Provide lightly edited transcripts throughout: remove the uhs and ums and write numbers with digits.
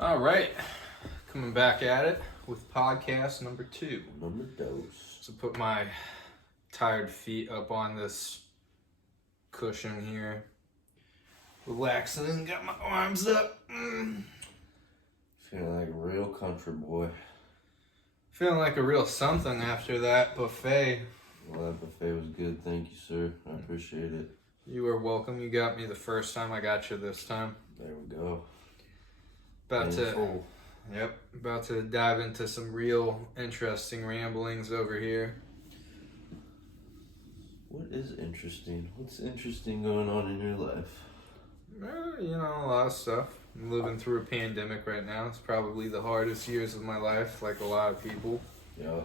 All right, coming back at it with podcast number 2. Number dos. So put my tired feet up on this cushion here, relaxing, got my arms up. Feeling like a real country boy. Feeling like a real something after that buffet. Well, that buffet was good. Thank you, sir. I appreciate it. You are welcome. You got me the first time, I got you this time. There we go. About to dive into some real interesting ramblings over here. What is interesting? What's interesting going on in your life? A lot of stuff. I'm living through a pandemic right now. It's probably the hardest years of my life, like a lot of people. Yeah.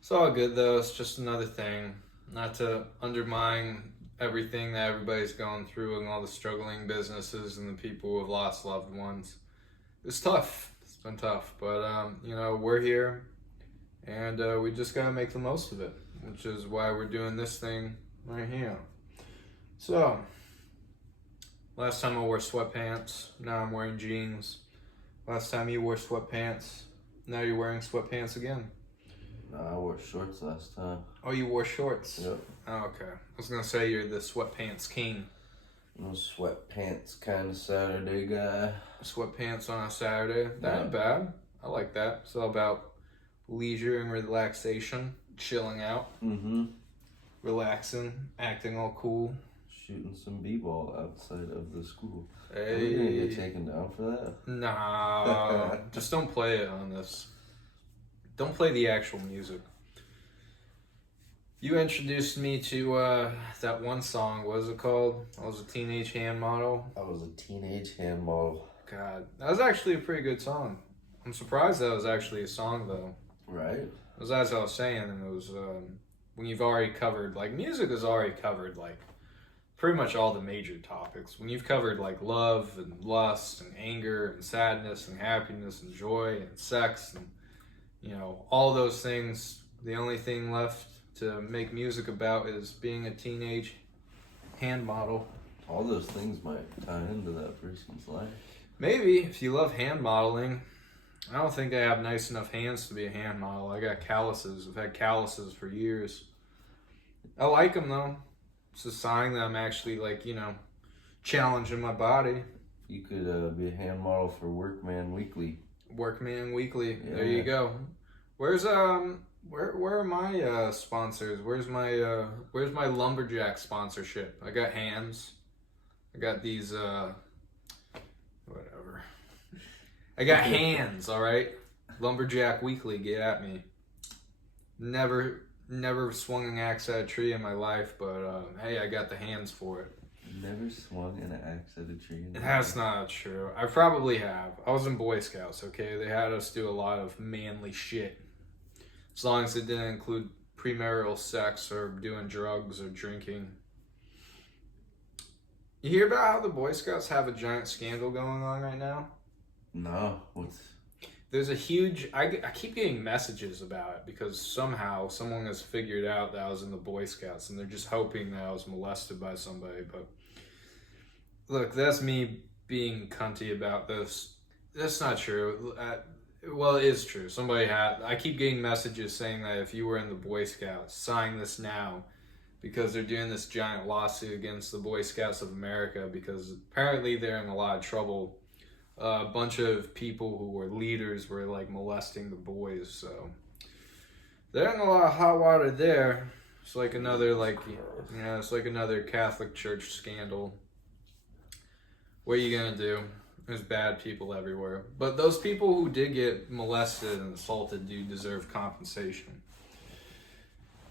It's all good though. It's just another thing. Not to undermine everything that everybody's going through and all the struggling businesses and the people who have lost loved ones. It's tough. It's been tough, but we're here, and we just gotta make the most of it, which is why we're doing this thing right here. So, last time I wore sweatpants, now I'm wearing jeans. Last time you wore sweatpants, now you're wearing sweatpants again. No, I wore shorts last time. Oh, you wore shorts? Yep. Oh, okay. I was gonna say you're the sweatpants king. I'm a sweatpants kind of Saturday guy. Sweatpants on a Saturday. That ain't bad. I like that. It's all about leisure and relaxation, chilling out, relaxing, acting all cool. Shooting some b-ball outside of the school. Hey. Are we gonna get taken down for that? Nah, just don't play it on this. Don't play the actual music. You introduced me to that one song. What was it called? I was a teenage hand model. I was a teenage hand model. God, that was actually a pretty good song. I'm surprised that was actually a song though. Right. It was as I was saying, and it was when you've already covered, like, music has already covered, like, pretty much all the major topics. When you've covered, like, love and lust and anger and sadness and happiness and joy and sex and, all those things, the only thing left to make music about is being a teenage hand model. All those things might tie into that person's life. Maybe, if you love hand modeling. I don't think I have nice enough hands to be a hand model. I got calluses. I've had calluses for years. I like them though. It's a sign that I'm actually challenging my body. You could be a hand model for Workman Weekly. Workman Weekly. Yeah. There you go. Where's where are my sponsors? Where's my lumberjack sponsorship? I got hands. I got these whatever. I got hands, all right? Lumberjack Weekly, get at me. Never swung an axe at a tree in my life, but hey, I got the hands for it. Never swung an axe at a tree. That's not true. I probably have. I was in Boy Scouts, okay? They had us do a lot of manly shit. As long as it didn't include premarital sex or doing drugs or drinking. You hear about how the Boy Scouts have a giant scandal going on right now? No. There's a huge... I keep getting messages about it because somehow someone has figured out that I was in the Boy Scouts and they're just hoping that I was molested by somebody. But look, that's me being cunty about this. That's not true. Well, it is true. I keep getting messages saying that if you were in the Boy Scouts, sign this now because they're doing this giant lawsuit against the Boy Scouts of America because apparently they're in a lot of trouble. A bunch of people who were leaders were molesting the boys, so they're in a lot of hot water there. It's like another it's like another Catholic Church scandal. What are you gonna do? There's bad people everywhere, but those people who did get molested and assaulted do deserve compensation.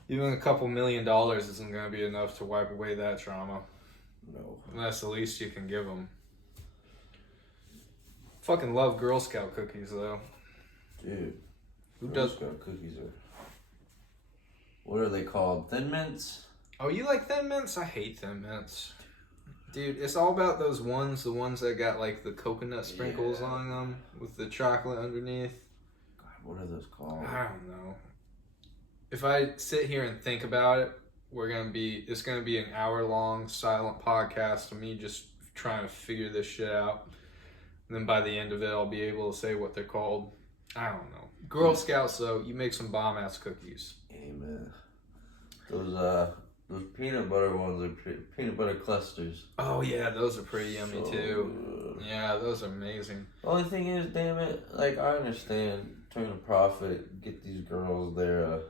Even a couple $1 million isn't gonna be enough to wipe away that trauma. No. And that's the least you can give them. Fucking love Girl Scout cookies though. Dude. Girl Scout cookies are... What are they called? Thin Mints? Oh, you like Thin Mints? I hate Thin Mints. Dude, it's all about those ones, the ones that got the coconut sprinkles on them with the chocolate underneath. God, what are those called? I don't know. If I sit here and think about it, it's gonna be an hour long silent podcast of me just trying to figure this shit out. And then by the end of it, I'll be able to say what they're called. I don't know. Girl Scouts, though, you make some bomb-ass cookies. Amen. Those peanut butter ones are peanut butter clusters. Oh, yeah, those are pretty yummy, So too. good. Yeah, those are amazing. The only thing is, damn it, like, I understand, turn a profit, get these girls their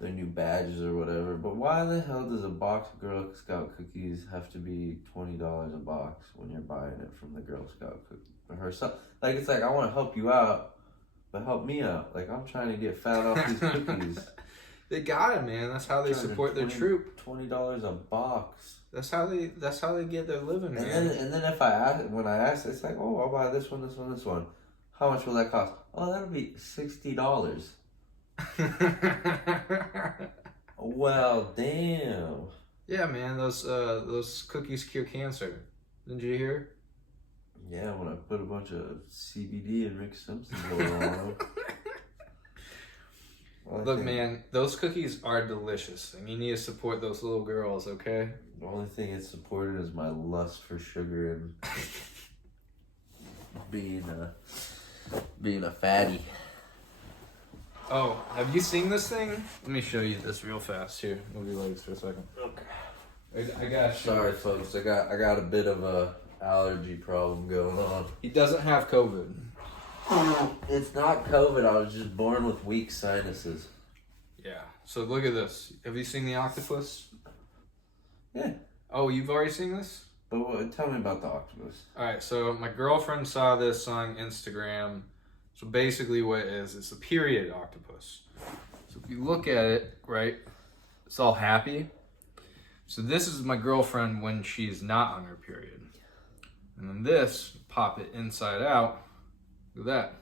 new badges or whatever, but why the hell does a box of Girl Scout cookies have to be $20 a box when you're buying it from the Girl Scout cookie or herself? Like, it's like, I want to help you out, but help me out. Like, I'm trying to get fat off these cookies. They got it, man. That's how they support their troop. $20 a box. That's how they get their living, man. And then when I ask, it's like, oh, I'll buy this one, this one, this one. How much will that cost? Oh, that'll be $60. Well, damn. Yeah, man. Those cookies cure cancer. Didn't you hear? Yeah, when I put a bunch of CBD and Rick Simpson going on. Well, Look, man, those cookies are delicious, and you need to support those little girls, okay? The only thing it's supported is my lust for sugar and being a fatty. Oh, have you seen this thing? Let me show you this real fast. Here, move your legs for a second. Okay. I got you. Sorry, folks. I got a bit of a allergy problem going on. He doesn't have COVID. It's not COVID. I was just born with weak sinuses. Yeah. So look at this. Have you seen the octopus? Yeah. Oh, you've already seen this? But tell me about the octopus. All right. So my girlfriend saw this on Instagram. So basically, what it is, it's a period octopus. So if you look at it, right, it's all happy. So this is my girlfriend when she's not on her period. And then this, pop it inside out. Look at that.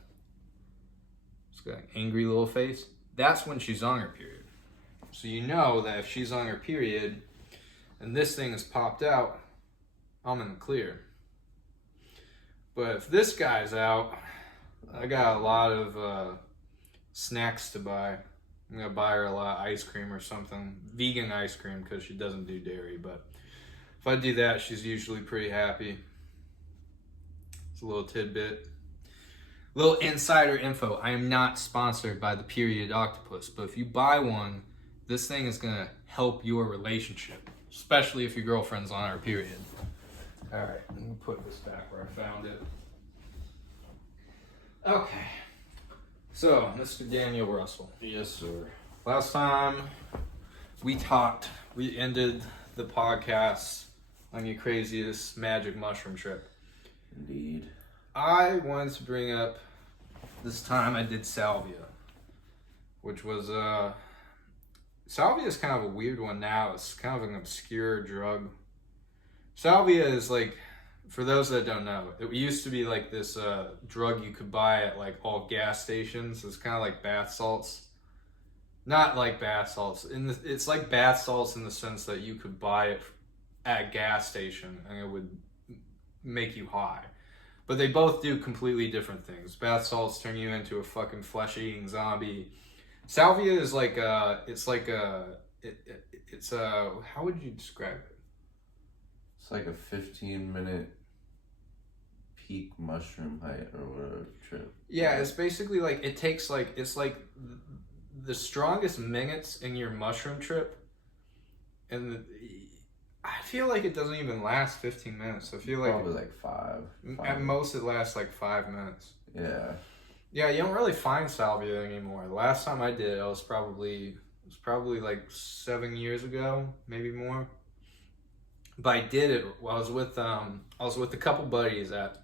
It's got an angry little face. That's when she's on her period. So you know that if she's on her period and this thing is popped out, I'm in the clear. But if this guy's out, I got a lot of snacks to buy. I'm going to buy her a lot of ice cream or something. Vegan ice cream because she doesn't do dairy. But if I do that, she's usually pretty happy. It's a little tidbit. Little insider info. I am not sponsored by the period octopus. But if you buy one, this thing is going to help your relationship. Especially if your girlfriend's on her period. Alright, let me put this back where I found it. Okay. So, Mr. Daniel Russell. Yes, sir. Last time we talked, we ended the podcast on your craziest magic mushroom trip. Indeed. I wanted to bring up, this time I did Salvia, which was, Salvia is kind of a weird one now. It's kind of an obscure drug. Salvia is like, for those that don't know, it used to be like this drug you could buy at like all gas stations. It's kind of like bath salts. Not like bath salts. It's like bath salts in the sense that you could buy it at a gas station and it would make you high. But they both do completely different things. Bath salts turn you into a fucking flesh-eating zombie. Salvia is like how would you describe it? It's like a 15-minute peak mushroom height or whatever trip. Yeah, it's basically like it's like the strongest minutes in your mushroom trip, and I feel like it doesn't even last 15 minutes. I feel like probably like five. At most it lasts like 5 minutes. Yeah. Yeah, you don't really find salvia anymore. The last time I did it, was probably like 7 years ago, maybe more. But I did it while I was with a couple buddies at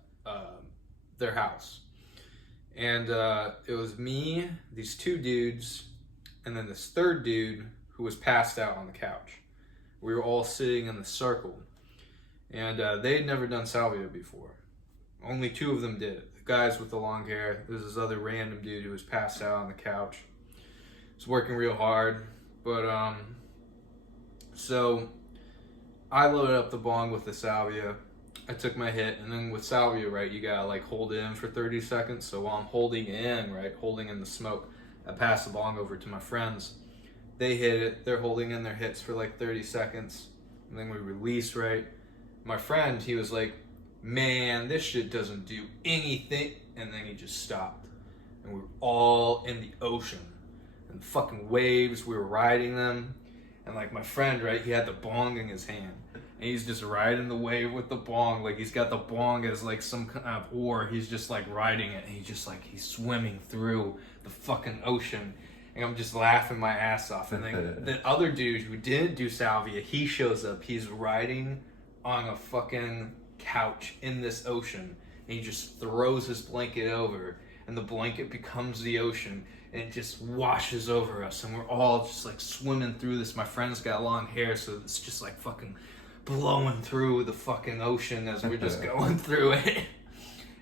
their house, and it was me, these two dudes, and then this third dude who was passed out on the couch. We were all sitting in the circle, and they had never done salvia before. Only two of them did it. The guys with the long hair. There's this other random dude who was passed out on the couch. He's working real hard, but so I loaded up the bong with the salvia. I took my hit, and then with salvia, right, you gotta like hold it in for 30 seconds. So while I'm holding it in, right, holding in the smoke, I pass the bong over to my friends. They hit it. They're holding in their hits for like 30 seconds, and then we release, right. My friend, he was like, man, this shit doesn't do anything. And then he just stopped. And we were all in the ocean. And the fucking waves, we were riding them. And like my friend, right, he had the bong in his hand. And he's just riding the wave with the bong. Like he's got the bong as like some kind of oar. He's just like riding it. And he's swimming through the fucking ocean. And I'm just laughing my ass off. And then the other dude who didn't do salvia, he shows up. He's riding on a fucking couch in this ocean. And he just throws his blanket over. And the blanket becomes the ocean. And it just washes over us. And we're all just like swimming through this. My friend's got long hair, so it's just like fucking blowing through the fucking ocean as we're just going through it.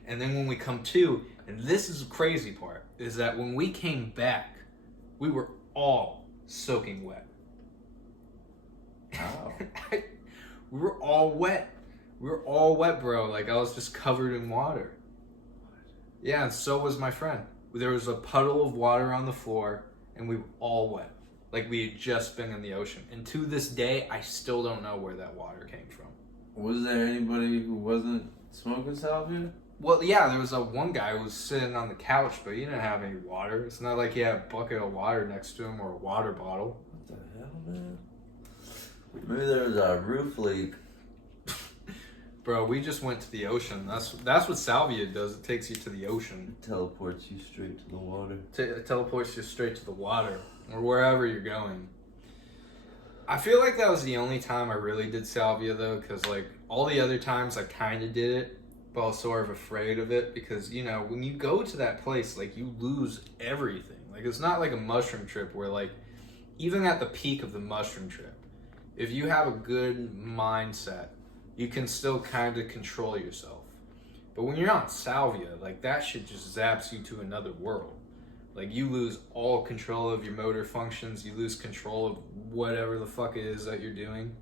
And then when we come to, and this is the crazy part, is that when we came back, we were all soaking wet. Wow. We were all wet. We were all wet, bro. Like I was just covered in water. Yeah, and so was my friend. There was a puddle of water on the floor, and we were all wet. Like we had just been in the ocean. And to this day, I still don't know where that water came from. Was there anybody who wasn't smoking salvia? Well, yeah, there was one guy who was sitting on the couch, but he didn't have any water. It's not like he had a bucket of water next to him or a water bottle. What the hell, man? Maybe there was a roof leak. Bro, we just went to the ocean. That's what salvia does. It takes you to the ocean. It teleports you straight to the water. It teleports you straight to the water or wherever you're going. I feel like that was the only time I really did salvia, though, because like all the other times I kind of did it, but I was sort of afraid of it because, you know, when you go to that place, like you lose everything. Like it's not like a mushroom trip where like even at the peak of the mushroom trip, if you have a good mindset, you can still kind of control yourself. But when you're on salvia, like that shit just zaps you to another world. Like you lose all control of your motor functions. You lose control of whatever the fuck it is that you're doing.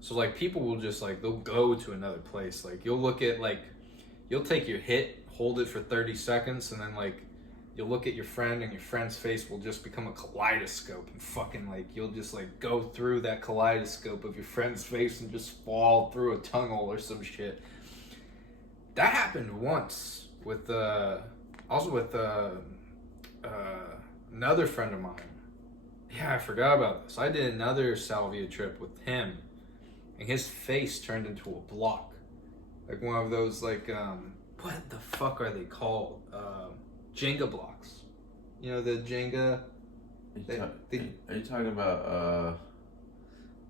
So like people will just like, they'll go to another place. Like you'll look at like, you'll take your hit, hold it for 30 seconds, and then like, you'll look at your friend and your friend's face will just become a kaleidoscope and fucking like, you'll just like go through that kaleidoscope of your friend's face and just fall through a tunnel or some shit. That happened once with, also with another friend of mine. Yeah, I forgot about this. I did another salvia trip with him and his face turned into a block. Like one of those like, what the fuck are they called? Jenga blocks. You know the Jenga. Are you talking about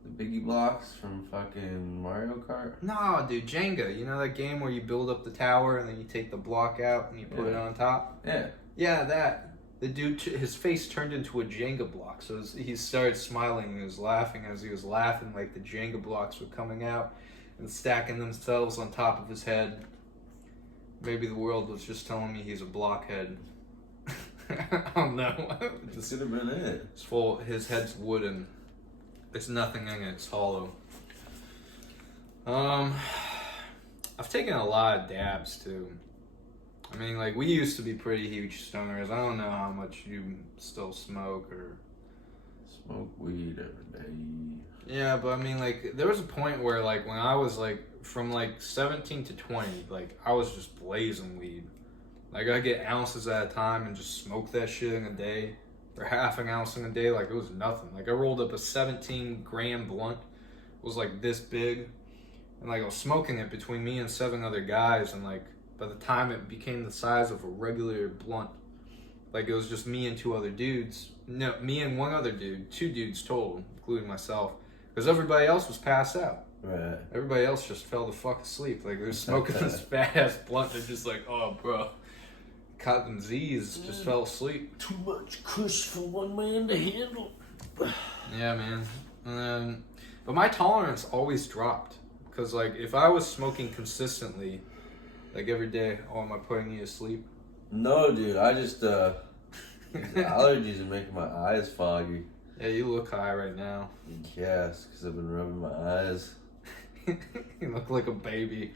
the Biggie blocks from fucking Mario Kart? No, dude, Jenga. You know that game where you build up the tower and then you take the block out and you put it on top? Yeah. Yeah, that. The dude, his face turned into a Jenga block. So he started smiling and he was laughing. As he was laughing, like the Jenga blocks were coming out and stacking themselves on top of his head. Maybe the world was just telling me he's a blockhead. I don't know. This could have been it. It's full. His head's wooden. There's nothing in it. It's hollow. I've taken a lot of dabs too. I mean, like we used to be pretty huge stoners. I don't know how much you still smoke or smoke weed every day. Yeah, but I mean, like there was a point where, like, when I was like from like 17 to 20, like I was just blazing weed. Like I get ounces at a time and just smoke that shit in a day, or half an ounce in a day. Like it was nothing. Like I rolled up a 17-gram blunt. It was like this big, and like I was smoking it between me and 7 other guys, and like by the time it became the size of a regular blunt, like it was just me and 2 other dudes. No, me and 1 other dude, 2 dudes total, including myself, because everybody else was passed out. Right. Everybody else just fell the fuck asleep. Like they're smoking this fat ass blunt. They're just like, oh, bro, caught them Z's, just fell asleep. Too much kush for one man to handle. Yeah, man. But my tolerance always dropped, because like if I was smoking consistently, like every day, oh, am I putting you to sleep? No, dude. I just the allergies are making my eyes foggy. Yeah, you look high right now. Yes, because I've been rubbing my eyes. You look like a baby.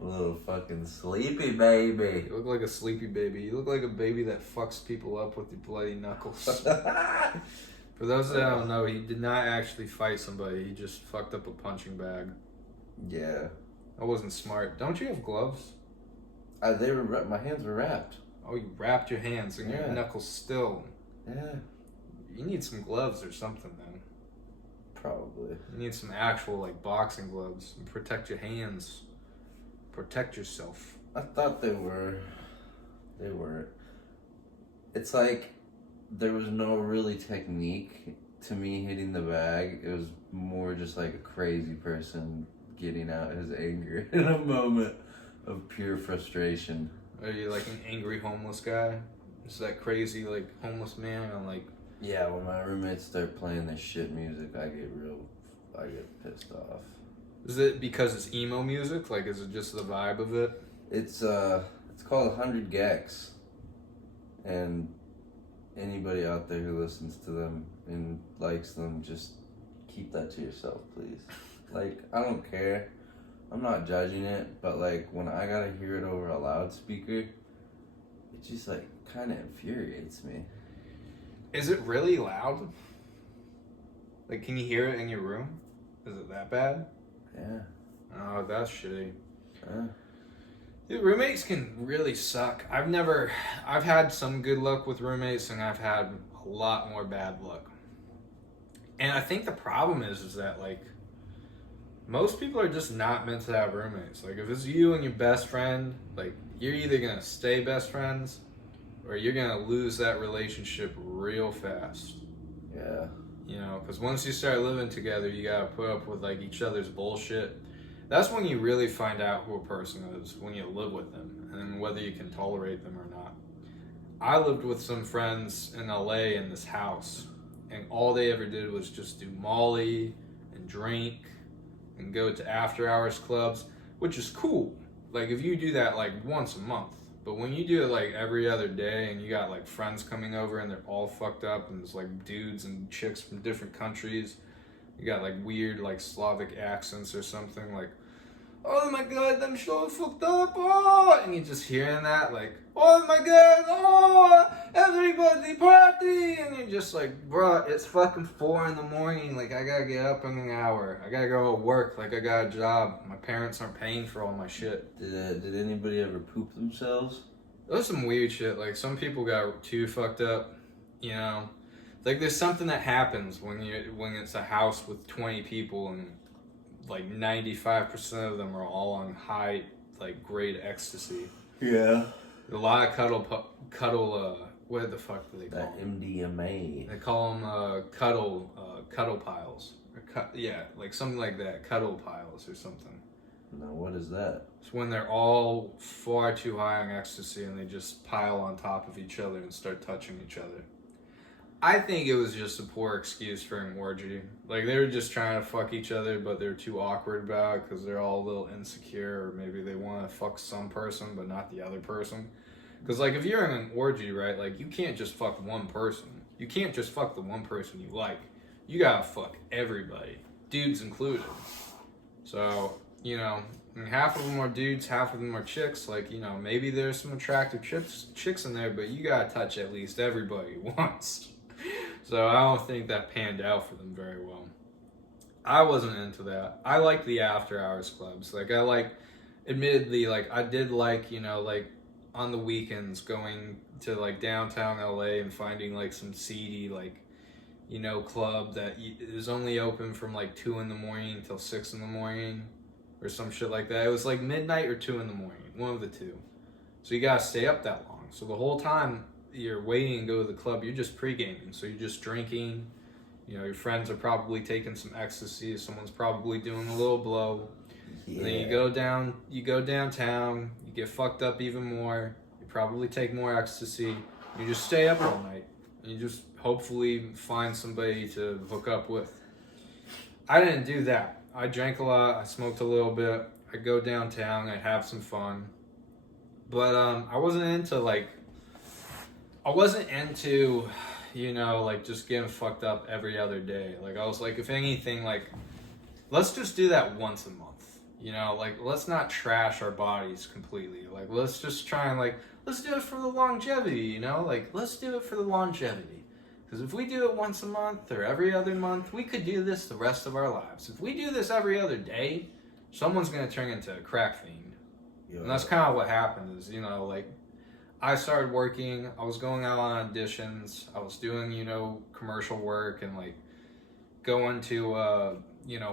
A little fucking sleepy baby. You look like a sleepy baby. You look like a baby that fucks people up with your bloody knuckles. For those that don't know, he did not actually fight somebody. He just fucked up a punching bag. Yeah. That wasn't smart. Don't you have gloves? My hands were wrapped. Oh, you wrapped your hands and your Yeah. knuckles still. Yeah. You need some gloves or something, then. Probably. You need some actual, like, boxing gloves. And protect your hands. Protect yourself. I thought they were. They weren't. It's like there was no really technique to me hitting the bag. It was more just like a crazy person getting out his anger in a moment of pure frustration. Are you like an angry homeless guy? Is that crazy, like, homeless man on, like... Yeah, when my roommates start playing this shit music, I get pissed off. Is it because it's emo music? Like, is it just the vibe of it? It's called 100 Gex, and anybody out there who listens to them and likes them, just keep that to yourself, please. Like, I don't care. I'm not judging it, but like when I gotta hear it over a loudspeaker, it just like kind of infuriates me. Is it really loud? Like, can you hear it in your room? Is it that bad? Yeah. Oh, that's shitty. Huh? Dude, roommates can really suck. I've had some good luck with roommates, and I've had a lot more bad luck. And I think the problem is that, like, most people are just not meant to have roommates. Like, if it's you and your best friend, like, you're either gonna stay best friends, or you're gonna lose that relationship real fast. Yeah. You know, because once you start living together, you gotta put up with, like, each other's bullshit. That's when you really find out who a person is, when you live with them, and whether you can tolerate them or not. I lived with some friends in LA in this house, and all they ever did was just do Molly and drink and go to after hours clubs, which is cool. Like, if you do that like once a month. But when you do it like every other day and you got like friends coming over and they're all fucked up and there's like dudes and chicks from different countries, you got like weird like Slavic accents or something, like, oh my god, I'm so fucked up, oh, and you're just hearing that, like, oh my god, oh, everybody party, and you're just like, bro, it's fucking 4 a.m, like, I gotta get up in an hour, I gotta go to work, like, I got a job, my parents aren't paying for all my shit. Did anybody ever poop themselves? There's some weird shit, like, some people got too fucked up, you know, like, there's something that happens when it's a house with 20 people and like 95% of them are all on high, like, grade ecstasy. Yeah. A lot of cuddle, what the fuck do they call them? MDMA. They call them cuddle piles. Yeah, like something like that, cuddle piles or something. No, what is that? It's when they're all far too high on ecstasy and they just pile on top of each other and start touching each other. I think it was just a poor excuse for an orgy. Like, they were just trying to fuck each other, but they're too awkward about it because they're all a little insecure, or maybe they want to fuck some person, but not the other person. Because, like, if you're in an orgy, right, like, you can't just fuck one person. You can't just fuck the one person you like. You gotta fuck everybody, dudes included. So, you know, half of them are dudes, half of them are chicks. Like, you know, maybe there's some attractive chicks in there, but you gotta touch at least everybody once. So I don't think that panned out for them very well. I wasn't into that. I like the after hours clubs. Like, admittedly, like, I did like, you know, like, on the weekends going to, like, downtown LA and finding, like, some seedy, like, you know, club that is only open from, like, 2 a.m. till 6 a.m. or some shit like that. It was, like, midnight or 2 a.m, one of the two. So you gotta stay up that long. So the whole time you're waiting to go to the club, you're just pre-gaming, so you're just drinking, you know, your friends are probably taking some ecstasy, someone's probably doing a little blow, yeah. And then you go downtown, you get fucked up even more, you probably take more ecstasy, you just stay up all night, and you just hopefully find somebody to hook up with. I didn't do that. I drank a lot, I smoked a little bit, I'd go downtown, I'd have some fun, but I wasn't into, you know, like, just getting fucked up every other day. Like, I was like, if anything, like, let's just do that once a month. You know, like, let's not trash our bodies completely. Like, let's just try and, like, let's do it for the longevity, you know? Like, let's do it for the longevity. Because if we do it once a month or every other month, we could do this the rest of our lives. If we do this every other day, someone's going to turn into a crack fiend. Yeah. And that's kind of what happened is, like, I started working, I was going out on auditions, I was doing, commercial work and, like, going to,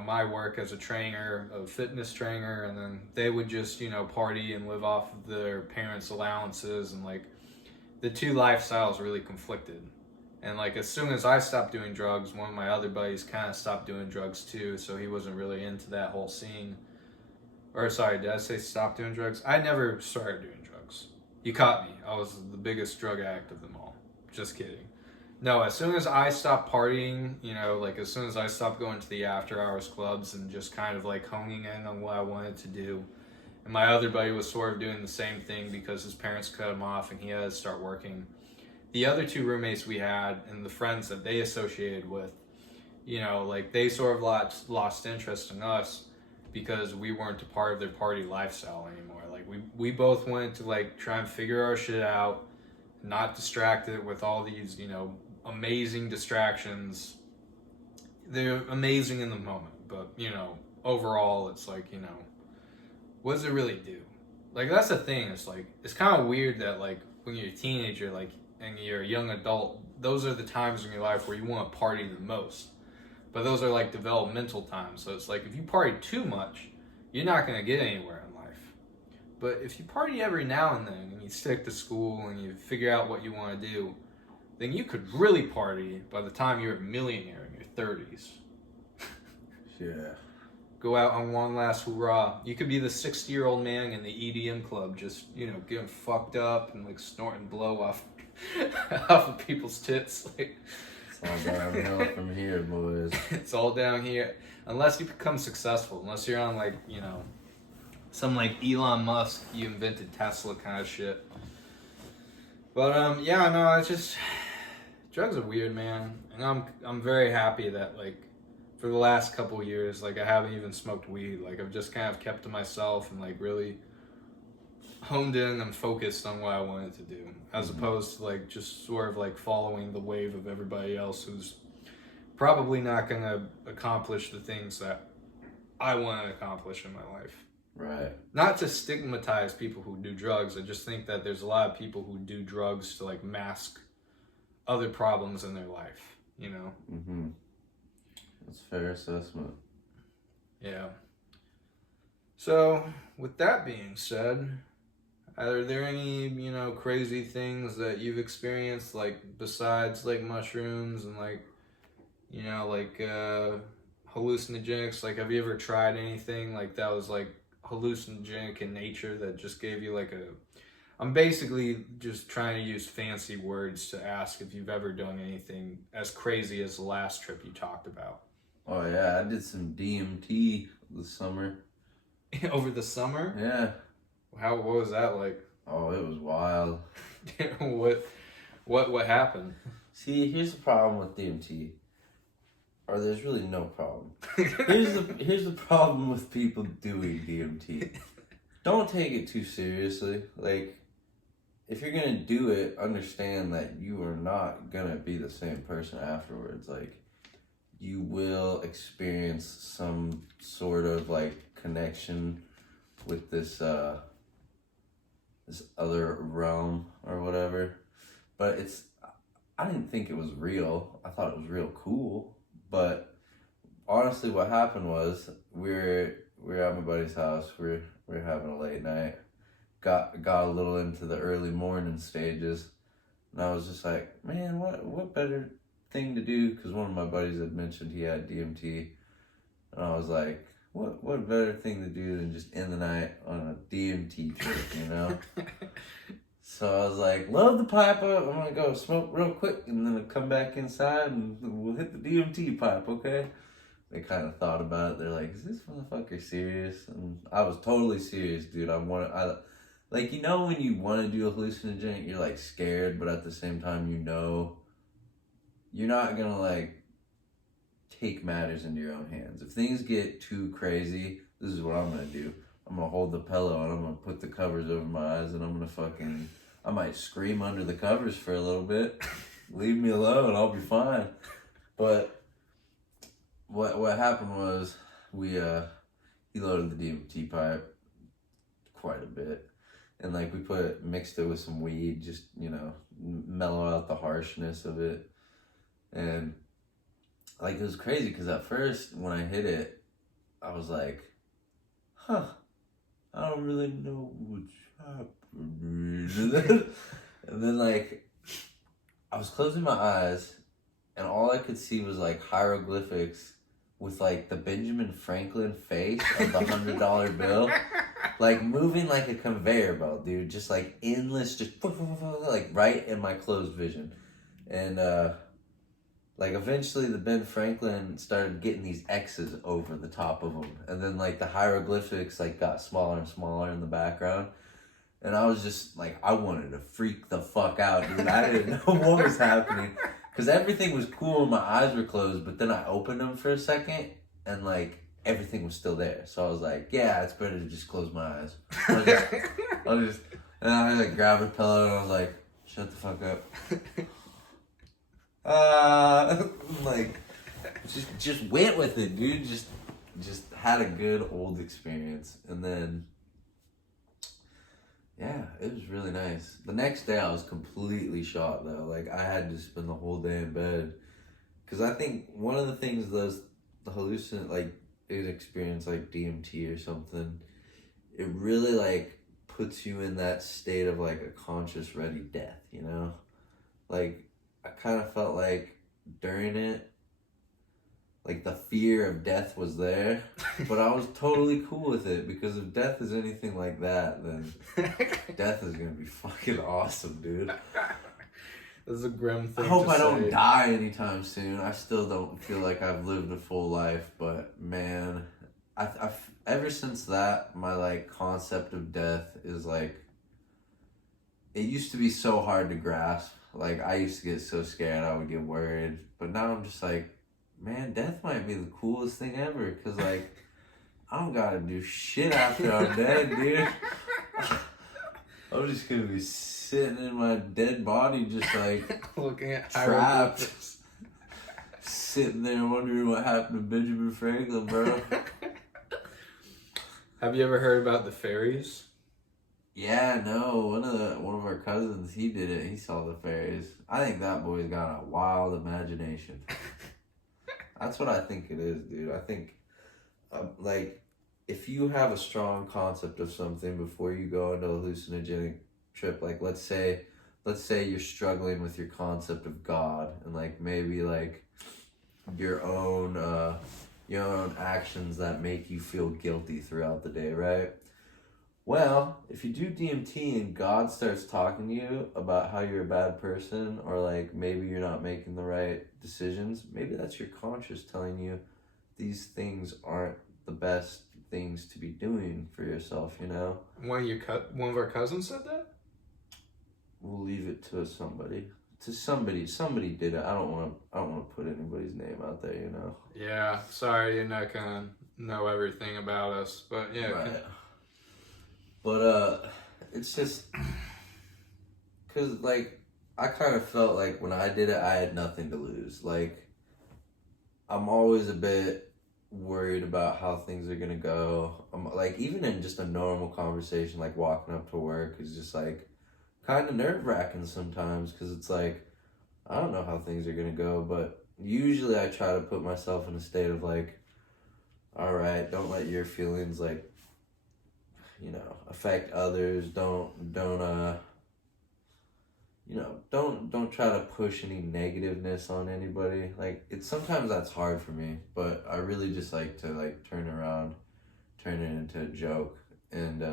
my work as a trainer, a fitness trainer, and then they would just, party and live off of their parents' allowances, and, like, the two lifestyles really conflicted. And, like, as soon as I stopped doing drugs, one of my other buddies kind of stopped doing drugs too, so he wasn't really into that whole scene. Or, sorry, did I say stop doing drugs? I never started doing drugs. You caught me. I was the biggest drug addict of them all. Just kidding. No, as soon as I stopped partying, like, as soon as I stopped going to the after-hours clubs and just kind of, like, honing in on what I wanted to do, and my other buddy was sort of doing the same thing because his parents cut him off and he had to start working. The other two roommates we had and the friends that they associated with, like, they sort of lost interest in us because we weren't a part of their party lifestyle anymore. Like, we both wanted to, like, try and figure our shit out, not distracted with all these, amazing distractions. They're amazing in the moment, but, overall it's like, what does it really do? Like, that's the thing. It's like, it's kind of weird that, like, when you're a teenager, like, and you're a young adult, those are the times in your life where you want to party the most. But those are, like, developmental times. So it's like, if you party too much, you're not going to get anywhere in life. But if you party every now and then, and you stick to school, and you figure out what you want to do, then you could really party by the time you're a millionaire in your 30s. Yeah. Go out on one last hurrah. You could be the 60-year-old man in the EDM club, just, getting fucked up and, like, snorting blow off of people's tits. Like, it's all downhill from here, boys. It's all down here. Unless you become successful. Unless you're on, like, some, like, Elon Musk, you invented Tesla kind of shit. But, it's just, drugs are weird, man. And I'm very happy that, like, for the last couple of years, like, I haven't even smoked weed. Like, I've just kind of kept to myself and, like, really honed in and focused on what I wanted to do, as opposed to, like, just sort of, like, following the wave of everybody else who's probably not going to accomplish the things that I want to accomplish in my life. Right. Not to stigmatize people who do drugs. I just think that there's a lot of people who do drugs to, like, mask other problems in their life, Mm-hmm. That's a fair assessment. Yeah. So, with that being said, are there any, crazy things that you've experienced, like, besides, like, mushrooms and, like, hallucinogenics? Like, have you ever tried anything, like, that was, like, hallucinogenic in nature that just gave you, like, I'm basically just trying to use fancy words to ask if you've ever done anything as crazy as the last trip you talked about. Oh, yeah, I did some DMT this summer. Over the summer? Yeah. What was that like? Oh, it was wild. What happened? See, here's the problem with DMT. Or there's really no problem. Here's the problem with people doing DMT. Don't take it too seriously. Like, if you're gonna do it, understand that you are not gonna be the same person afterwards. Like, you will experience some sort of, like, connection with this this other realm or whatever. But I didn't think it was real. I thought it was real cool. But honestly, what happened was we're at my buddy's house. We're having a late night. Got a little into the early morning stages, and I was just like, man, what better thing to do? Because one of my buddies had mentioned he had DMT, and I was like, what better thing to do than just end the night on a DMT trip, So I was like, load the pipe up. I'm gonna go smoke real quick, and then I'll come back inside and we'll hit the DMT pipe, okay? They kind of thought about it. They're like, is this motherfucker serious? And I was totally serious, dude. Like, when you want to do a hallucinogenic, you're, like, scared, but at the same time, you're not gonna, like, take matters into your own hands. If things get too crazy, this is what I'm gonna do. I'm gonna hold the pillow and I'm gonna put the covers over my eyes and I'm gonna I might scream under the covers for a little bit. Leave me alone, I'll be fine. But what happened was he loaded the DMT pipe quite a bit. And like we mixed it with some weed, just, you know, mellow out the harshness of it. And like it was crazy because at first when I hit it, I was like, huh, I don't really know what's happening. And then like I was closing my eyes and all I could see was like hieroglyphics with like the Benjamin Franklin face of the $100 bill. Like moving like a conveyor belt, dude. Just like endless, just like right in my closed vision. And like eventually the Ben Franklin started getting these X's over the top of them. And then like the hieroglyphics like got smaller and smaller in the background. And I was just like, I wanted to freak the fuck out, dude. I didn't know what was happening. Because everything was cool and my eyes were closed. But then I opened them for a second and like everything was still there. So I was like, yeah, it's better to just close my eyes. And I like grabbed a pillow and I was like, shut the fuck up. Like, just went with it, dude. Just had a good old experience. And then, yeah, it was really nice. The next day I was completely shot though. Like I had to spend the whole day in bed. Cause I think one of the things the hallucinant, like, experience like DMT or something, it really like puts you in that state of like a conscious ready death, you know? Like I kind of felt like during it, like the fear of death was there, but I was totally cool with it because if death is anything like that, then death is gonna be fucking awesome, dude. That's a grim thing. I hope I don't die anytime soon. I still don't feel like I've lived a full life, but man, I've ever since that, my like concept of death is like, it used to be so hard to grasp. Like I used to get so scared, I would get worried, but now I'm just like, man, death might be the coolest thing ever, cause like, I don't gotta do shit after I'm dead, dude. I'm just gonna be sitting in my dead body, just like looking at trapped, sitting there wondering what happened to Benjamin Franklin, bro. Have you ever heard about the fairies? Yeah, no. One of our cousins, he did it. He saw the fairies. I think that boy's got a wild imagination. That's what I think it is, dude. I think, like, if you have a strong concept of something before you go into a hallucinogenic trip, like let's say you're struggling with your concept of God and like maybe like your own actions that make you feel guilty throughout the day, right? Well, if you do DMT and God starts talking to you about how you're a bad person or like maybe you're not making the right decisions, maybe that's your conscious telling you these things aren't the best things to be doing for yourself, you know? One of our cousins said that? We'll leave it to somebody. Somebody did it. I don't want to put anybody's name out there, you know. Yeah, sorry, you're not gonna know everything about us, but yeah. Right. But it's just because like I kind of felt like when I did it, I had nothing to lose. Like I'm always a bit worried about how things are gonna go. I'm like even in just a normal conversation, like walking up to work is just like kind of nerve-wracking sometimes because it's like I don't know how things are gonna go, but usually I try to put myself in a state of like, all right, don't let your feelings like, you know, affect others. Don't try to push any negativeness on anybody. Like it's sometimes that's hard for me, but I really just like to like turn it into a joke. And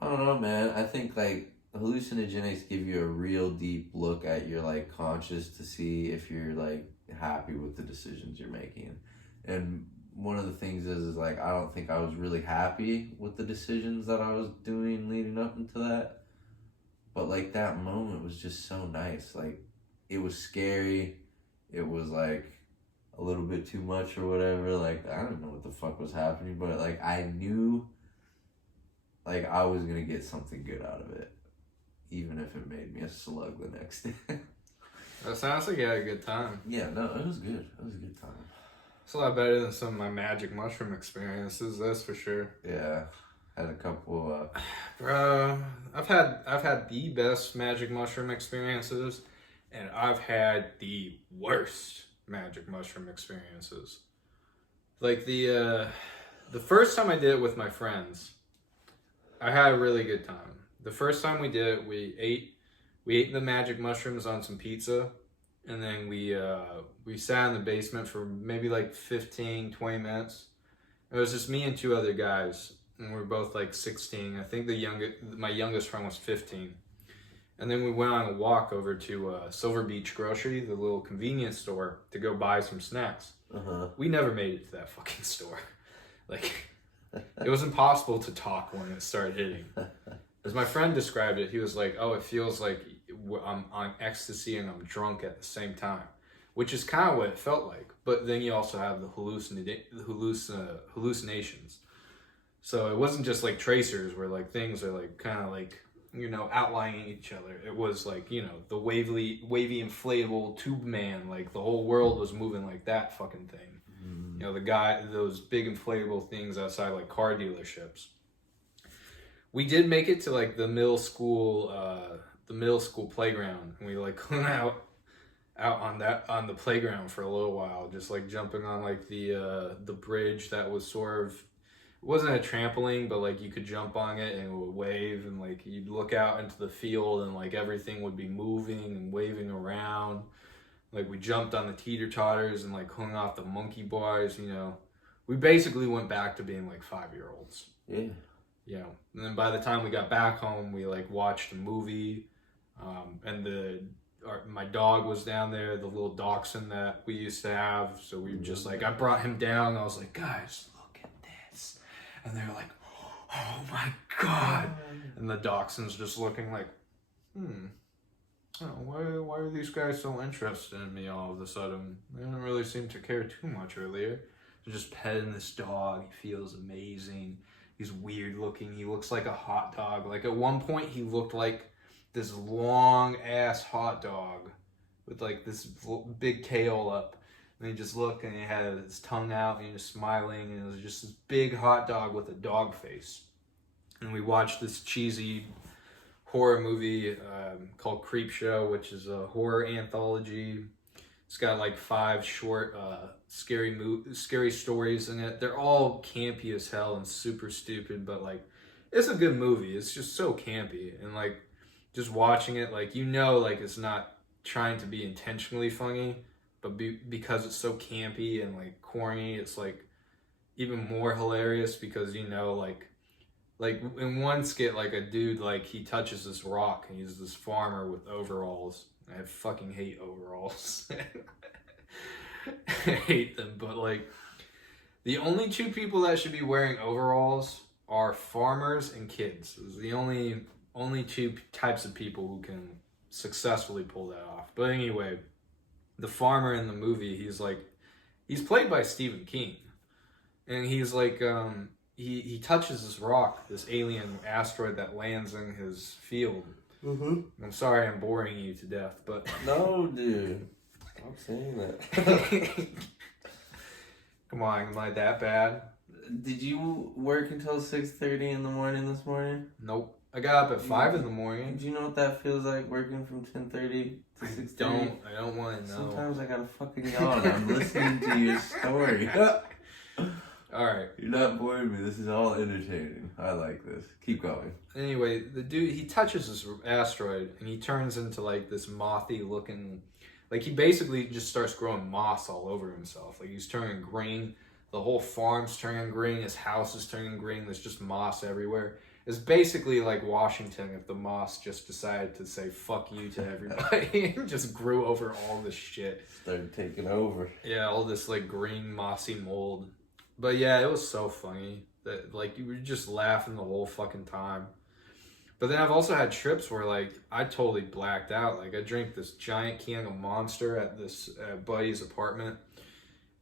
I don't know, man. I think like hallucinogenics give you a real deep look at your like conscious to see if you're like happy with the decisions you're making. And one of the things is like I don't think I was really happy with the decisions that I was doing leading up into that. But like that moment was just so nice. Like it was scary. It was like a little bit too much or whatever. Like I don't know what the fuck was happening, but like I knew like I was gonna get something good out of it, even if it made me a slug the next day. That sounds like you had a good time. Yeah, no, it was good. It was a good time. It's a lot better than some of my magic mushroom experiences, that's for sure. Yeah, had a couple. Bro, I've had the best magic mushroom experiences, and I've had the worst magic mushroom experiences. Like the first time I did it with my friends, I had a really good time. The first time we did it, we ate the magic mushrooms on some pizza, and then we sat in the basement for maybe like 15, 20 minutes. It was just me and two other guys, and we were both like 16. I think my youngest friend was 15. And then we went on a walk over to Silver Beach Grocery, the little convenience store, to go buy some snacks. We never made it to that fucking store. Like, it was impossible to talk when it started hitting. As my friend described it, he was like, "Oh, it feels like I'm on ecstasy and I'm drunk at the same time," which is kind of what it felt like. But then you also have the hallucinations. So it wasn't just like tracers where like things are like kind of like, you know, outlining each other. It was like, you know, the wavy inflatable tube man, like the whole world was moving like that fucking thing. You know, those big inflatable things outside like car dealerships. We did make it to like the middle school playground, and we like hung out on the playground for a little while, just like jumping on like the bridge that was sort of, it wasn't a trampoline, but like you could jump on it and it would wave, and like you'd look out into the field and like everything would be moving and waving around. Like we jumped on the teeter-totters and like hung off the monkey bars, you know. We basically went back to being like 5-year-olds. Yeah. You know, and then by the time we got back home, we like watched a movie, and my dog was down there, the little dachshund that we used to have. So we just like, I brought him down. And I was like, "Guys, look at this," and they're like, "Oh my god!" And the dachshund's just looking like, oh, why are these guys so interested in me all of a sudden? They didn't really seem to care too much earlier. They're just petting this dog. He feels amazing. He's weird looking. He looks like a hot dog. Like at one point he looked like this long ass hot dog with like this big tail up. And he just looked and he had his tongue out and he was smiling, and it was just this big hot dog with a dog face. And we watched this cheesy horror movie called Creepshow, which is a horror anthology. It's got like 5 short scary stories in it. They're all campy as hell and super stupid, but like it's a good movie. It's just so campy, and like just watching it, like, you know, like it's not trying to be intentionally funny, but because it's so campy and like corny, it's like even more hilarious because, you know, like in one skit, like a dude, like he touches this rock and he's this farmer with overalls. I fucking hate overalls. I hate them, but like the only 2 people that should be wearing overalls are farmers and kids. It's the only 2 types of people who can successfully pull that off. But anyway, the farmer in the movie, he's played by Stephen King, and he's like he touches this rock, this alien asteroid that lands in his field. I'm sorry I'm boring you to death, but No, dude. Stop saying that. come on, am I that bad? Did you work until 6:30 in the morning this morning? Nope. I got up at 5 in the morning. Do you know what that feels like, working from 10:30 to 6:30? I don't want to know. Sometimes I gotta fucking yawn. I'm listening to your story. Alright. You're not boring me. This is all entertaining. I like this. Keep going. Anyway, the dude, he touches this asteroid and he turns into like this mothy looking, like he basically just starts growing moss all over himself. Like he's turning green. The whole farm's turning green. His house is turning green. There's just moss everywhere. It's basically like Washington if the moss just decided to say fuck you to everybody and just grew over all this shit. Started taking over. Yeah, all this like green mossy mold. But yeah, it was so funny that like you were just laughing the whole fucking time. But then I've also had trips where like I totally blacked out. Like I drank this giant can of Monster at this buddy's apartment.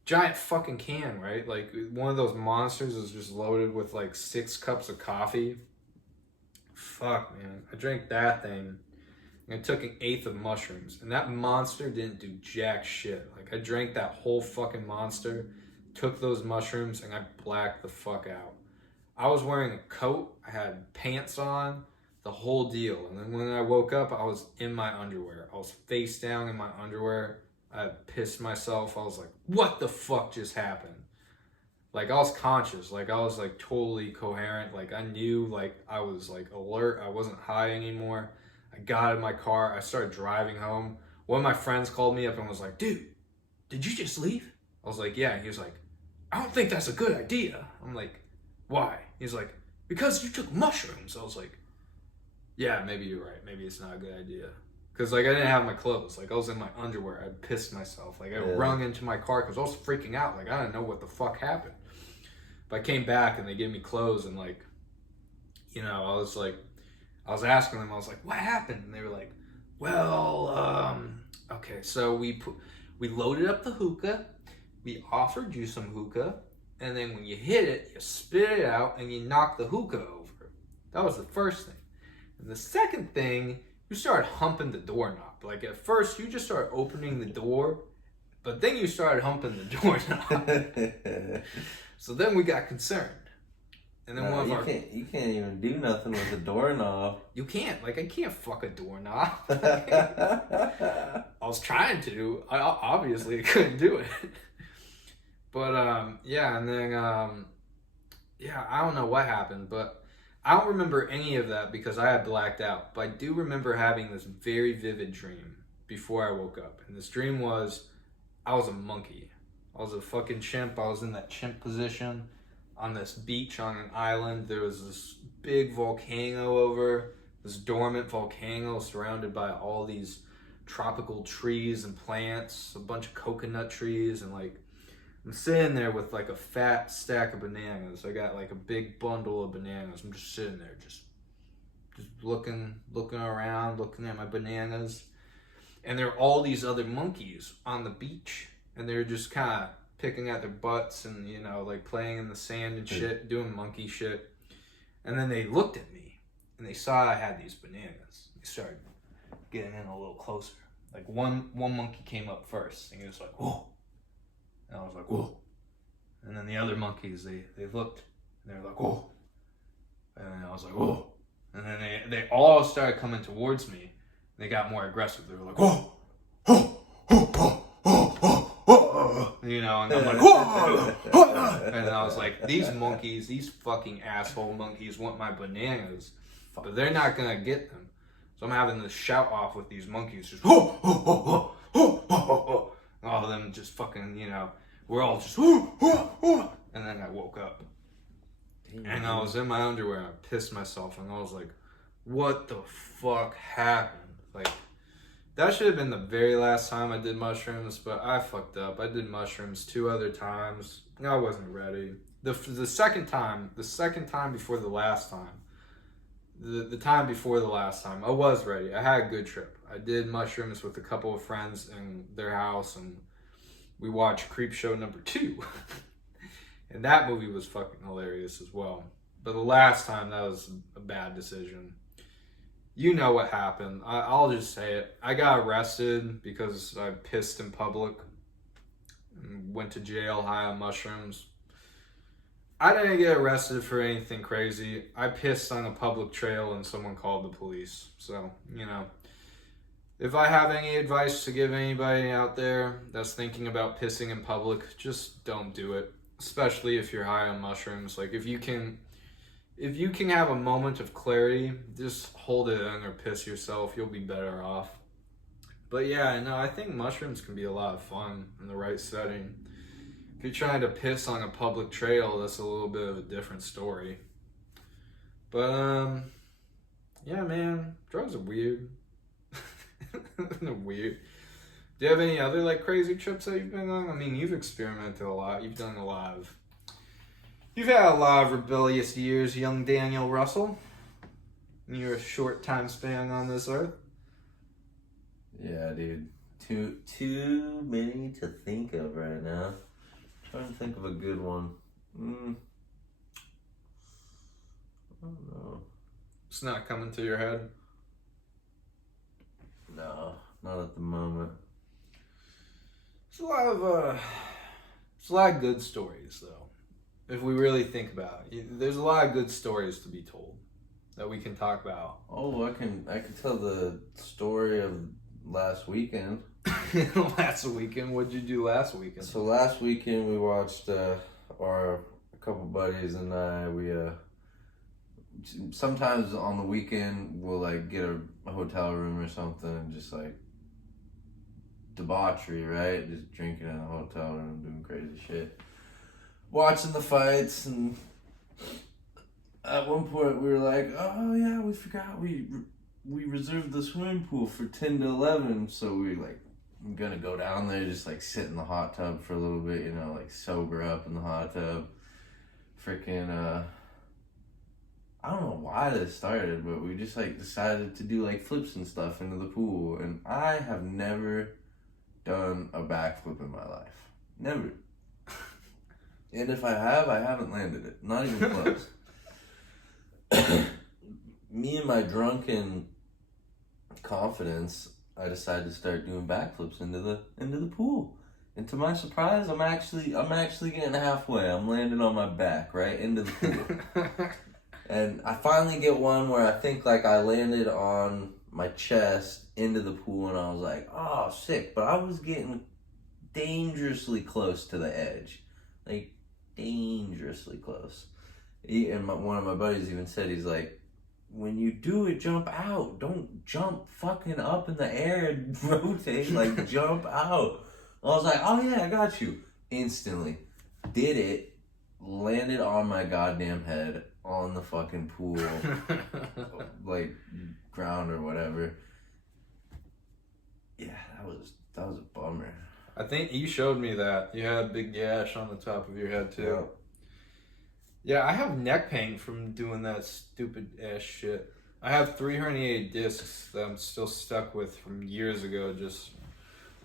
Giant fucking can, right? Like one of those Monsters is just loaded with like 6 cups of coffee. Fuck, man. I drank that thing and I took an 1/8 of mushrooms. And that Monster didn't do jack shit. Like I drank that whole fucking Monster. took those mushrooms, and I blacked the fuck out. I was wearing a coat, I had pants on, the whole deal. And then when I woke up, I was in my underwear. I was face down in my underwear. I pissed myself. I was like, what the fuck just happened? Like, I was conscious. Like, I was, like, totally coherent. Like, I knew, like, I was, like, alert. I wasn't high anymore. I got in my car. I started driving home. One of my friends called me up and was like, dude, did you just leave? I was like, yeah. And he was like, I don't think that's a good idea. I'm like, why? He's like, because you took mushrooms. I was like, yeah, maybe you're right. Maybe it's not a good idea. Because, like, I didn't have my clothes. Like, I was in my underwear. I pissed myself. Like, I rung into my car because I was freaking out. Like, I didn't know what the fuck happened. But I came back and they gave me clothes and, like, you know, I was asking them, I was like, what happened? And they were like, well, okay, so we loaded up the hookah, we offered you some hookah, and then when you hit it, you spit it out and you knock the hookah over. That was the first thing. And the second thing, you started humping the doorknob. Like, at first, you just started opening the door, but then you started humping the doorknob. So then we got concerned. And then you can't even do nothing with a doorknob. You can't. Like, I can't fuck a doorknob. I was trying to. I obviously couldn't do it. But, yeah, and then, yeah, I don't know what happened, but I don't remember any of that because I had blacked out. But I do remember having this very vivid dream before I woke up. And this dream was, I was a monkey. I was a fucking chimp. I was in that chimp position on this beach on an island. There was this big volcano over, this dormant volcano surrounded by all these tropical trees and plants, a bunch of coconut trees, and like I'm sitting there with like a fat stack of bananas. I got like a big bundle of bananas. I'm just sitting there just looking around, looking at my bananas. And there are all these other monkeys on the beach, and they're just kind of picking at their butts and, you know, like playing in the sand and shit, doing monkey shit. And then they looked at me and they saw I had these bananas. They started getting in a little closer. Like one monkey came up first and he was like, whoa. And I was like, whoa. And then the other monkeys, they looked and they were like, whoa. And then I was like, whoa. And then they all started coming towards me. They got more aggressive. They were like, whoa, whoa, whoa, whoa, whoa, whoa. You know, and I'm like, whoa, whoa. And I was like, these monkeys, these fucking asshole monkeys want my bananas, but they're not gonna get them. So I'm having this shout off with these monkeys, just whoa, whoa, whoa, whoa, whoa, whoa, whoa. All of them just fucking, you know, we're all just whoa, whoa, whoa. And then I woke up, and I was in my underwear. And I pissed myself, and I was like, what the fuck happened? Like, that should have been the very last time I did mushrooms, but I fucked up. I did mushrooms 2 other times. I wasn't ready. The second time before the last time, the time before the last time, I was ready. I had a good trip. I did mushrooms with a couple of friends in their house, and we watched Creepshow number 2. And that movie was fucking hilarious as well. But the last time, that was a bad decision. You know what happened. I'll just say it. I got arrested because I pissed in public and went to jail high on mushrooms. I didn't get arrested for anything crazy. I pissed on a public trail and someone called the police. So, you know, if I have any advice to give anybody out there that's thinking about pissing in public, just don't do it. Especially if you're high on mushrooms. Like, if you can have a moment of clarity, just hold it in or piss yourself. You'll be better off. But yeah, no, I think mushrooms can be a lot of fun in the right setting. If you're trying to piss on a public trail, that's a little bit of a different story. But, yeah, man, drugs are weird. They're weird. Do you have any other, like, crazy trips that you've been on? I mean, you've experimented a lot. You've had a lot of rebellious years, young Daniel Russell, in your short time span on this earth. Yeah, dude. Too many to think of right now. Trying to think of a good one. I don't know. It's not coming to your head? No, not at the moment. There's There's a lot of good stories, though. If we really think about it, there's a lot of good stories to be told that we can talk about. Oh, I can tell the story of last weekend. Last weekend? What'd you do last weekend? So last weekend we watched a couple buddies and we sometimes on the weekend we'll like get a hotel room or something, just like debauchery, right? Just drinking in a hotel room, doing crazy shit, watching the fights. And at one point we were like, oh yeah, we forgot we reserved the swimming pool for 10 to 11, so we like, I'm gonna go down there, just like sit in the hot tub for a little bit, you know, like sober up in the hot tub. Freaking I don't know why this started, but we just like decided to do like flips and stuff into the pool, and I have never done a backflip in my life. Never. And if I have, I haven't landed it. Not even close. Me and my drunken confidence, I decided to start doing backflips into the pool. And to my surprise, I'm actually getting halfway. I'm landing on my back right into the pool. And I finally get one where I think like I landed on my chest into the pool, and I was like, oh, sick. But I was getting dangerously close to the edge. Like, dangerously close. One of my buddies even said, he's like, when you do it, jump out. Don't jump fucking up in the air and rotate. Like, jump out. I was like, oh yeah, I got you. Instantly. Did it. Landed on my goddamn head on the fucking pool. Like, ground or whatever. Yeah, that was a bummer. I think you showed me that. You had a big gash on the top of your head, too. Yeah, I have neck pain from doing that stupid ass shit. I have 3 herniated discs that I'm still stuck with from years ago, just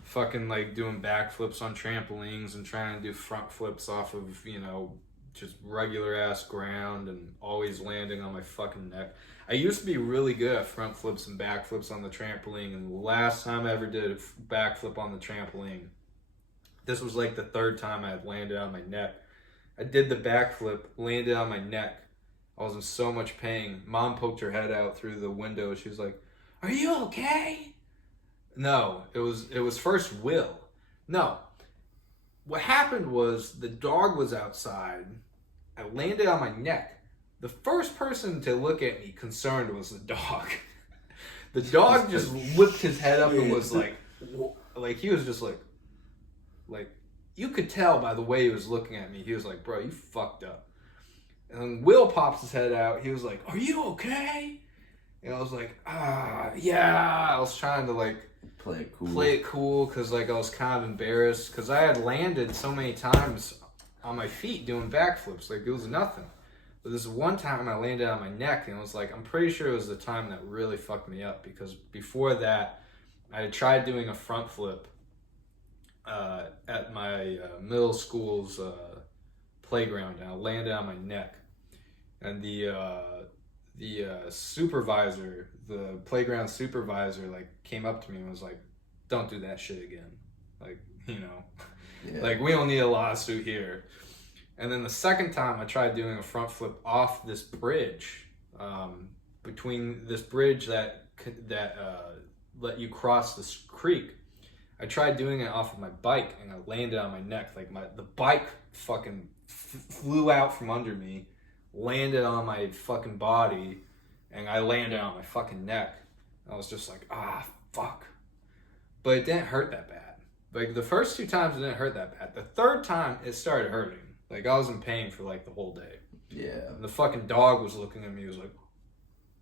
fucking like doing backflips on trampolines and trying to do front flips off of, you know, just regular ass ground and always landing on my fucking neck. I used to be really good at front flips and backflips on the trampoline, and the last time I ever did a backflip on the trampoline, this was like the 3rd time I had landed on my neck. I did the backflip, landed on my neck. I was in so much pain. Mom poked her head out through the window. She was like, "Are you okay?" No, it was first Will. No. What happened was the dog was outside. I landed on my neck. The first person to look at me concerned was the dog. The dog just whipped his head up and was like he was just like, you could tell by the way he was looking at me. He was like, bro, you fucked up. And then Will pops his head out. He was like, are you okay? And I was like, yeah. I was trying to like play it cool because like I was kind of embarrassed because I had landed so many times on my feet doing backflips. Like it was nothing. But this one time I landed on my neck, and I was like, I'm pretty sure it was the time that really fucked me up, because before that I had tried doing a front flip at my middle school's playground, and I landed on my neck, and the supervisor, the playground supervisor, like came up to me and was like, don't do that shit again, like, you know, like we don't need a lawsuit here. And then the second time I tried doing a front flip off this bridge, between this bridge that let you cross this creek. I tried doing it off of my bike, and I landed on my neck. Like the bike fucking flew out from under me, landed on my fucking body, and I landed on my fucking neck. I was just like, fuck. But it didn't hurt that bad. Like the first 2 times it didn't hurt that bad. The 3rd time it started hurting. Like I was in pain for like the whole day. Yeah. And the fucking dog was looking at me. He was like,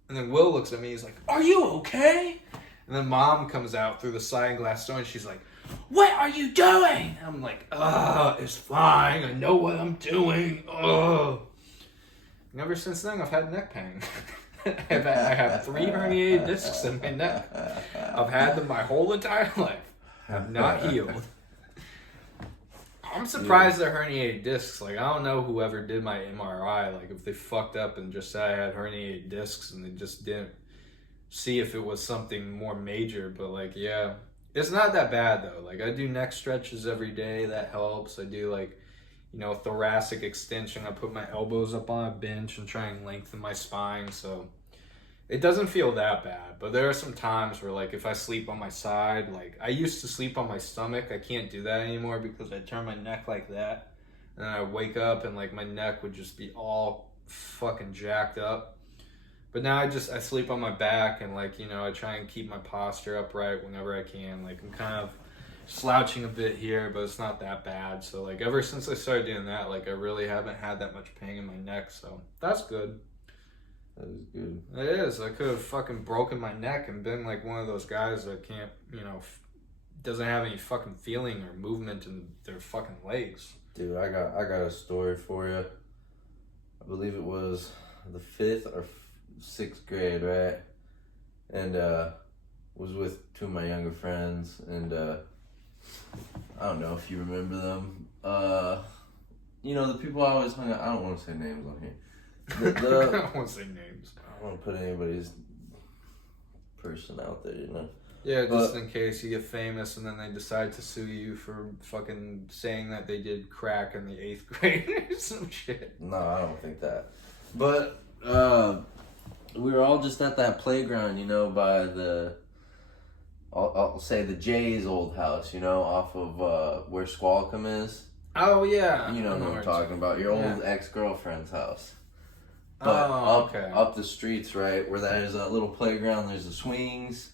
and then Will looks at me. He's like, are you okay? And then Mom comes out through the sliding glass door, and she's like, what are you doing? And I'm like, it's fine. I know what I'm doing. And ever since then, I've had neck pain. I have 3 herniated discs in my neck. I've had them my whole entire life. Have not healed. I'm surprised they're herniated discs. Like, I don't know whoever did my MRI, like, if they fucked up and just said I had herniated discs and they just didn't see if it was something more major. But, like, yeah, it's not that bad, though. Like, I do neck stretches every day. That helps. I do, like, thoracic extension. I put my elbows up on a bench and try and lengthen my spine, so it doesn't feel that bad. But there are some times where, like, if I sleep on my side, like, I used to sleep on my stomach. I can't do that anymore because I turn my neck like that, and then I wake up and, like, my neck would just be all fucking jacked up. But now I sleep on my back, and, like, I try and keep my posture upright whenever I can. Like, I'm kind of slouching a bit here, but it's not that bad. So, like, ever since I started doing that, like, I really haven't had that much pain in my neck, so that's good. That is good. It is. I could have fucking broken my neck and been like one of those guys that can't, doesn't have any fucking feeling or movement in their fucking legs. Dude, I got a story for you. I believe it was the 5th or 6th grade, right? And was with two of my younger friends, and I don't know if you remember them. The people I always hung out. I don't want to say names on here. I don't want to say names. I don't want to put anybody's person out there, Yeah, just in case you get famous and then they decide to sue you for fucking saying that they did crack in the 8th grade or some shit. No, I don't think that. But we were all just at that playground, by the, I'll say the Jay's old house, off of where Squalcom is. Oh, yeah. You know what I'm talking about. Your old ex-girlfriend's house. But up the streets, right, where there's a little playground, there's the swings,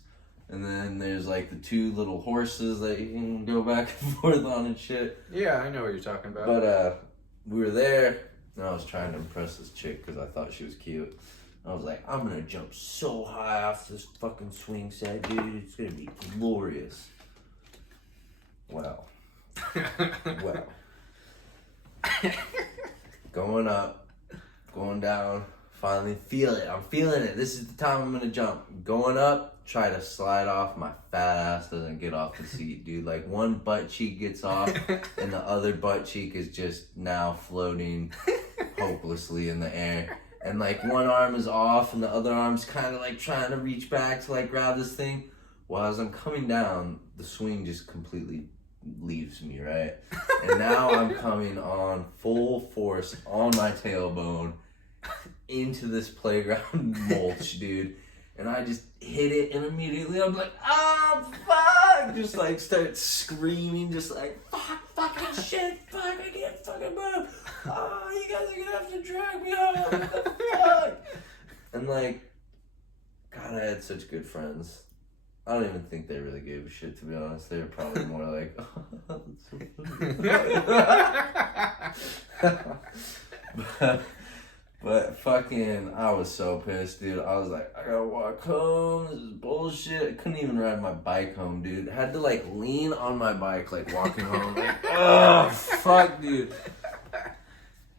and then there's, like, the 2 little horses that you can go back and forth on and shit. Yeah, I know what you're talking about. But we were there, and I was trying to impress this chick because I thought she was cute. I was like, I'm going to jump so high off this fucking swing set, dude. It's going to be glorious. Well. Going up, going down, finally feel it. I'm feeling it. This is the time I'm going to jump. Going up, try to slide off. My fat ass doesn't get off the seat, dude. Like, one butt cheek gets off, and the other butt cheek is just now floating hopelessly in the air. And, like, one arm is off, and the other arm's kind of, like, trying to reach back to, like, grab this thing. Well, as I'm coming down, the swing just completely leaves me, right? And now I'm coming on full force on my tailbone into this playground mulch, dude. And I just hit it, and immediately I'm like, oh, fuck! Just, like, start screaming, just like, fucking shit, fuck, I can't fucking move. Oh, you guys are gonna have to drag me home. What the fuck? And, like, God, I had such good friends. I don't even think they really gave a shit, to be honest. They were probably more like, oh, that's so funny. But fucking, I was so pissed, dude. I was like, I gotta walk home. This is bullshit. I couldn't even ride my bike home, dude. I had to, like, lean on my bike, like, walking home. Like, oh, fuck, dude.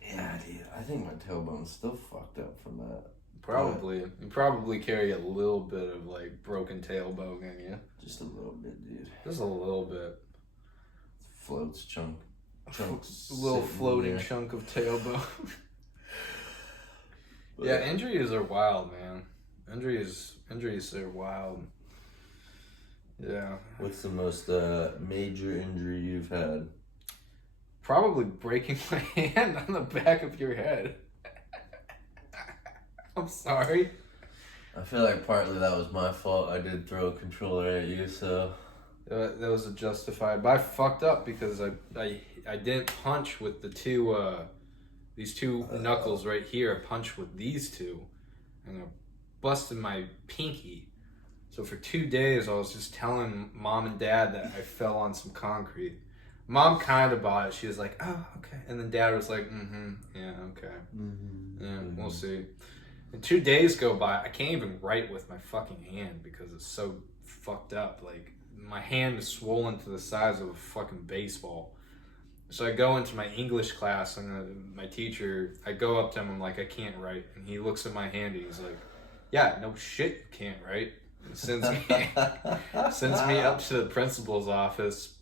Yeah, dude. I think my tailbone's still fucked up from that. Probably. You probably carry a little bit of, like, broken tailbone in you. Just a little bit, dude. Just a little bit. Floats chunks. A little floating chunk of tailbone. Yeah, injuries are wild, man. Injuries are wild. Yeah. What's the most major injury you've had? Probably breaking my hand on the back of your head. I'm sorry. I feel like partly that was my fault. I did throw a controller at you, so... That was a justified... But I fucked up because I didn't punch with the two... these two knuckles right here. I punched with these two. And I busted my pinky. So for 2 days, I was just telling Mom and Dad that I fell on some concrete. Mom kind of bought it. She was like, oh, okay. And then Dad was like, yeah, okay. Yeah, we'll see. And 2 days go by, I can't even write with my fucking hand because it's so fucked up. Like, my hand is swollen to the size of a fucking baseball. So I go into my English class, and my teacher, I go up to him, I'm like, I can't write. And he looks at my hand, and he's like, yeah, no shit, you can't write. And sends me up to the principal's office.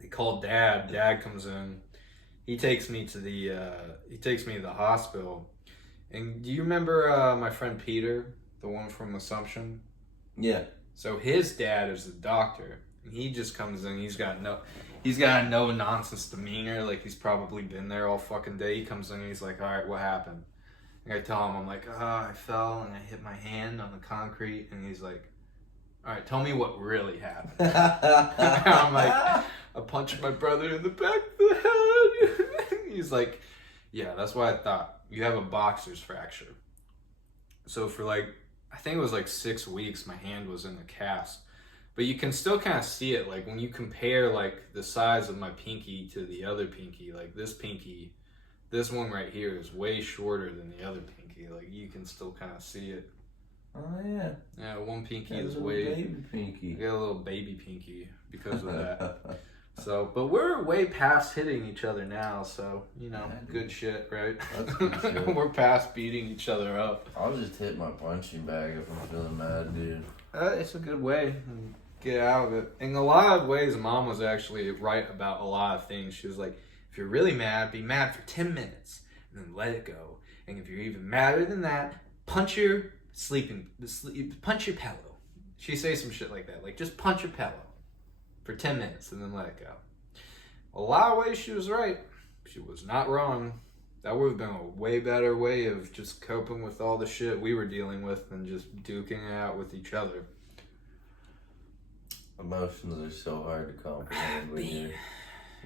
They call Dad. Dad comes in. He takes me to the hospital. And do you remember my friend Peter, the one from Assumption? Yeah. So his dad is the doctor. And he just comes in, he's got a no nonsense demeanor, like he's probably been there all fucking day. He comes in and he's like, all right, what happened? And I tell him, I'm like, I fell and I hit my hand on the concrete. And he's like, all right, tell me what really happened. I'm like, I punched my brother in the back of the head. He's like, yeah, that's what I thought. You have a boxer's fracture. So for like, I think it was like 6 weeks, my hand was in a cast. But you can still kind of see it, like when you compare like the size of my pinky to the other pinky, like this pinky, this one right here is way shorter than the other pinky. Like you can still kind of see it. Oh yeah. Yeah, one pinky Got a is little way baby pinky. I got a little baby pinky because of that. So, but we're way past hitting each other now, so you know, good shit, right? That's good shit. We're past beating each other up. I'll just hit my punching bag if I'm feeling mad, dude. It's a good way to get out of it. In a lot of ways, Mom was actually right about a lot of things. She was like, if you're really mad, be mad for 10 minutes and then let it go. And if you're even madder than that, punch your pillow. She say some shit like that, like just punch your pillow for 10 minutes and then let it go. A lot of ways she was right. She was not wrong. That would have been a way better way of just coping with all the shit we were dealing with than just duking it out with each other. Emotions are so hard to comprehend when you're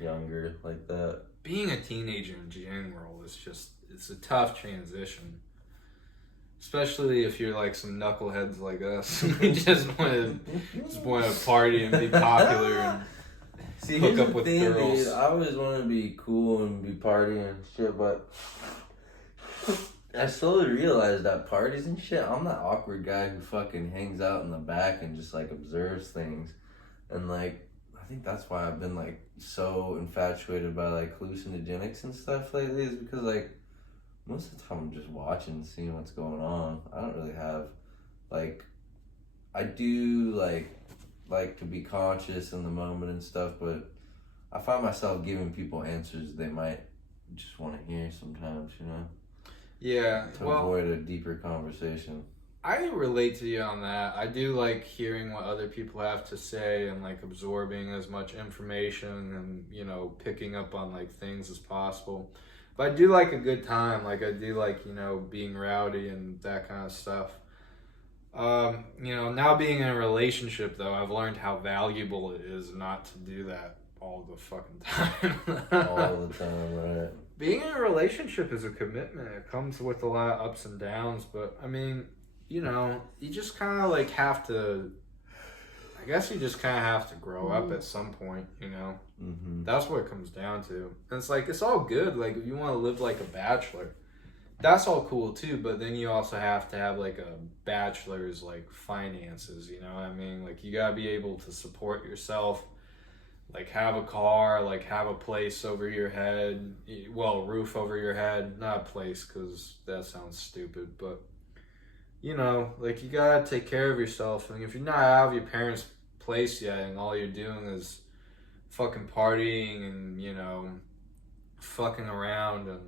younger like that. Being a teenager in general is it's a tough transition. Especially if you're like some knuckleheads like us. We just want to party and be popular and see, hook up with girls. Dude, I always want to be cool and be partying and shit, but I slowly realized that parties and shit, I'm that awkward guy who fucking hangs out in the back and just like observes things. And like, I think that's why I've been like so infatuated by like hallucinogenics and stuff lately, is because like most of the time I'm just watching and seeing what's going on. I don't really have like, I do like to be conscious in the moment and stuff, but I find myself giving people answers they might just want to hear sometimes, you know? Yeah. To avoid a deeper conversation. I relate to you on that. I do like hearing what other people have to say and like absorbing as much information and, you know, picking up on like things as possible. But I do like a good time. Like I do like, you know, being rowdy and that kind of stuff. You know, now being in a relationship though, I've learned how valuable it is not to do that all the fucking time. All the time, right? Being in a relationship is a commitment. It comes with a lot of ups and downs, but I mean, you know, you just kind of like have to, I guess you just kind of have to grow up at some point, you know? Mm-hmm. That's what it comes down to. And it's like, it's all good. Like, if you want to live like a bachelor, that's all cool too, but then you also have to have like a bachelor's like finances, you know what I mean? Like, you gotta be able to support yourself, like have a car, like have a place over your head, well, a roof over your head, not a place because that sounds stupid, but you know, like you gotta take care of yourself. And if you're not out of your parents' place yet and all you're doing is fucking partying and, you know, fucking around, and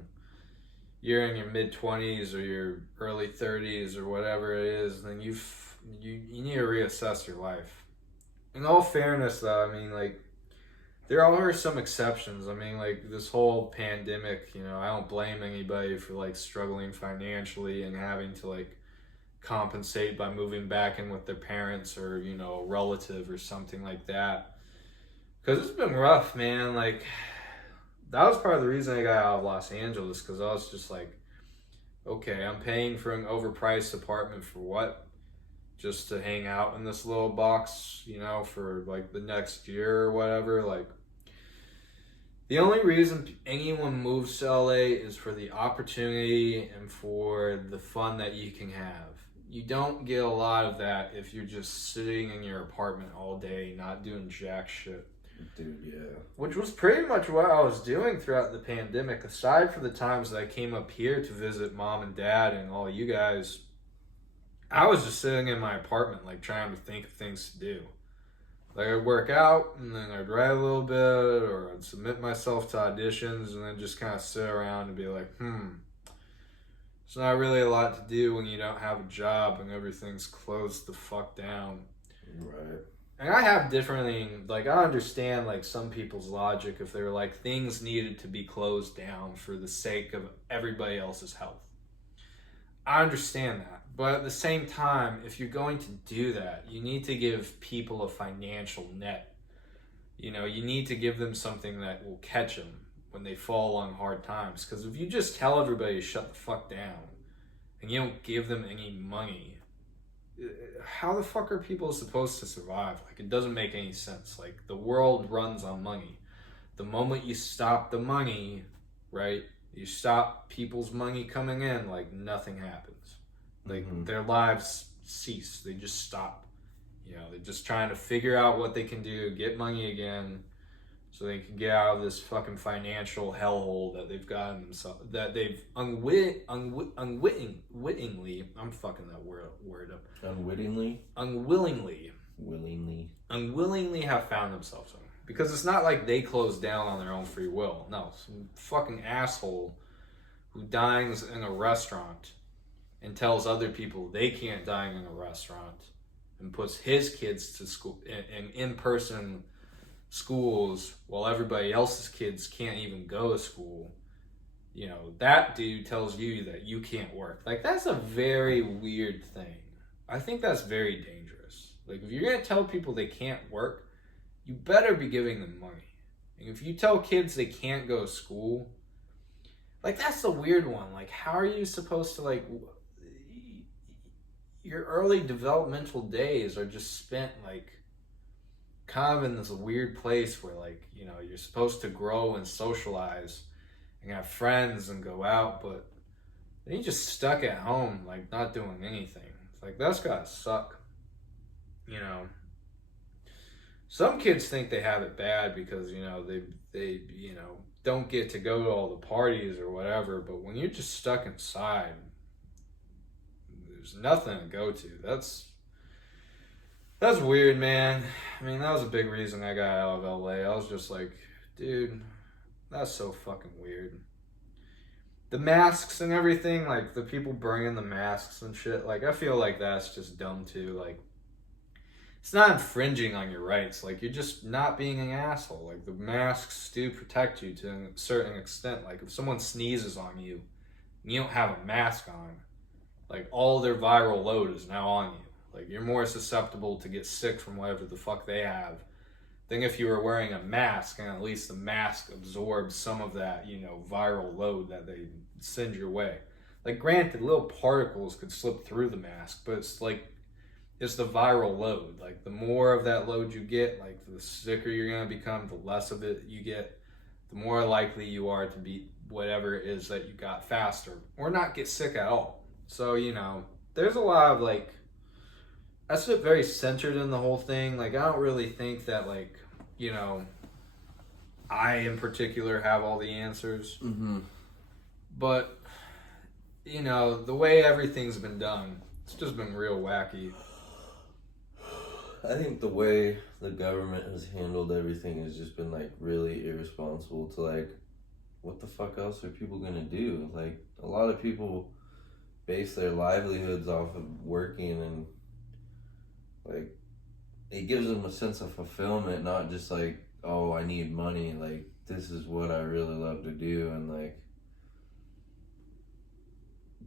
you're in your mid-20s or your early 30s or whatever it is, then you need to reassess your life. In all fairness though, I mean, like, there are some exceptions. I mean, like, this whole pandemic, you know, I don't blame anybody for like struggling financially and having to like compensate by moving back in with their parents or, you know, a relative or something like that. Because it's been rough, man. Like, that was part of the reason I got out of Los Angeles, because I was just like, okay, I'm paying for an overpriced apartment for what? Just to hang out in this little box, you know, for like the next year or whatever. Like, the only reason anyone moves to LA is for the opportunity and for the fun that you can have. You don't get a lot of that if you're just sitting in your apartment all day, not doing jack shit. Dude, yeah. Which was pretty much what I was doing throughout the pandemic. Aside from the times that I came up here to visit mom and dad and all you guys, I was just sitting in my apartment, like, trying to think of things to do. Like, I'd work out, and then I'd write a little bit, or I'd submit myself to auditions, and then just kind of sit around and be like, It's not really a lot to do when you don't have a job and everything's closed the fuck down. Right. And I have different, like, I understand, like, some people's logic if they're like, things needed to be closed down for the sake of everybody else's health. I understand that. But at the same time, if you're going to do that, you need to give people a financial net. You know, you need to give them something that will catch them when they fall on hard times. Because if you just tell everybody to shut the fuck down and you don't give them any money, how the fuck are people supposed to survive? Like, it doesn't make any sense. Like, the world runs on money. The moment you stop the money, right? You stop people's money coming in, like, nothing happens. Like, their lives cease. They just stop. You know, they're just trying to figure out what they can do, get money again, so they can get out of this fucking financial hellhole that they've gotten themselves, that they've unwittingly, I'm fucking that word up. Unwillingly have found themselves in. Because it's not like they closed down on their own free will. No, some fucking asshole who dines in a restaurant and tells other people they can't dine in a restaurant and puts his kids to school in person schools while everybody else's kids can't even go to school. You know, that dude tells you that you can't work. Like, that's a very weird thing. I think that's very dangerous. Like, if you're gonna tell people they can't work, you better be giving them money. And if you tell kids they can't go to school, like, that's the weird one. Like, how are you supposed to, like, your early developmental days are just spent, like, kind of in this weird place where, like, you know, you're supposed to grow and socialize and have friends and go out, but then you're just stuck at home, like, not doing anything. It's like, that's gotta suck. You know, some kids think they have it bad because, you know, they you know, don't get to go to all the parties or whatever, but when you're just stuck inside, there's nothing to go to. That's weird, man. I mean, that was a big reason I got out of LA. I was just like, dude, that's so fucking weird. The masks and everything, like, the people bringing the masks and shit, like, I feel like that's just dumb too. Like, it's not infringing on your rights. Like, you're just not being an asshole. Like, the masks do protect you to a certain extent. Like, if someone sneezes on you and you don't have a mask on, like, all their viral load is now on you. Like, you're more susceptible to get sick from whatever the fuck they have than if you were wearing a mask, and at least the mask absorbs some of that, you know, viral load that they send your way. Like, granted, little particles could slip through the mask, but it's like, it's the viral load. Like, the more of that load you get, like, the sicker you're going to become, the less of it you get, the more likely you are to beat whatever it is that you got faster, or not get sick at all. So, you know, there's a lot of, like, that's very centered in the whole thing. Like, I don't really think that, like, you know, I in particular have all the answers. But, you know, the way everything's been done, it's just been real wacky. I think the way the government has handled everything has just been, like, really irresponsible to, like, what the fuck else are people gonna do? Like, a lot of people base their livelihoods off of working, and, like, it gives them a sense of fulfillment, not just like, oh, I need money. Like, this is what I really love to do, and, like,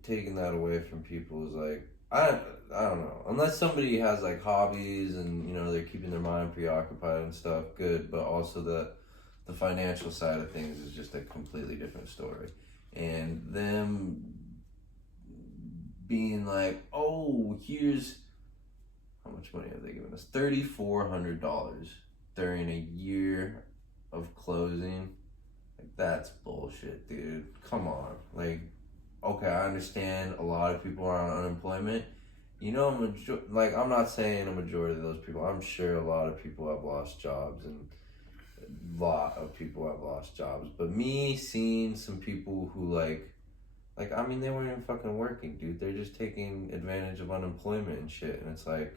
taking that away from people is like, I don't know. Unless somebody has, like, hobbies and, you know, they're keeping their mind preoccupied and stuff, good. But also the financial side of things is just a completely different story. And them being like, oh, here's, how much money have they given us? $3,400 during a year of closing. Like, that's bullshit, dude. Come on. Like, okay, I understand a lot of people are on unemployment. You know, I'm not saying a majority of those people. I'm sure a lot of people have lost jobs, and a lot of people have lost jobs. But me seeing some people who, like, I mean, they weren't even fucking working, dude. They're just taking advantage of unemployment and shit. And it's like,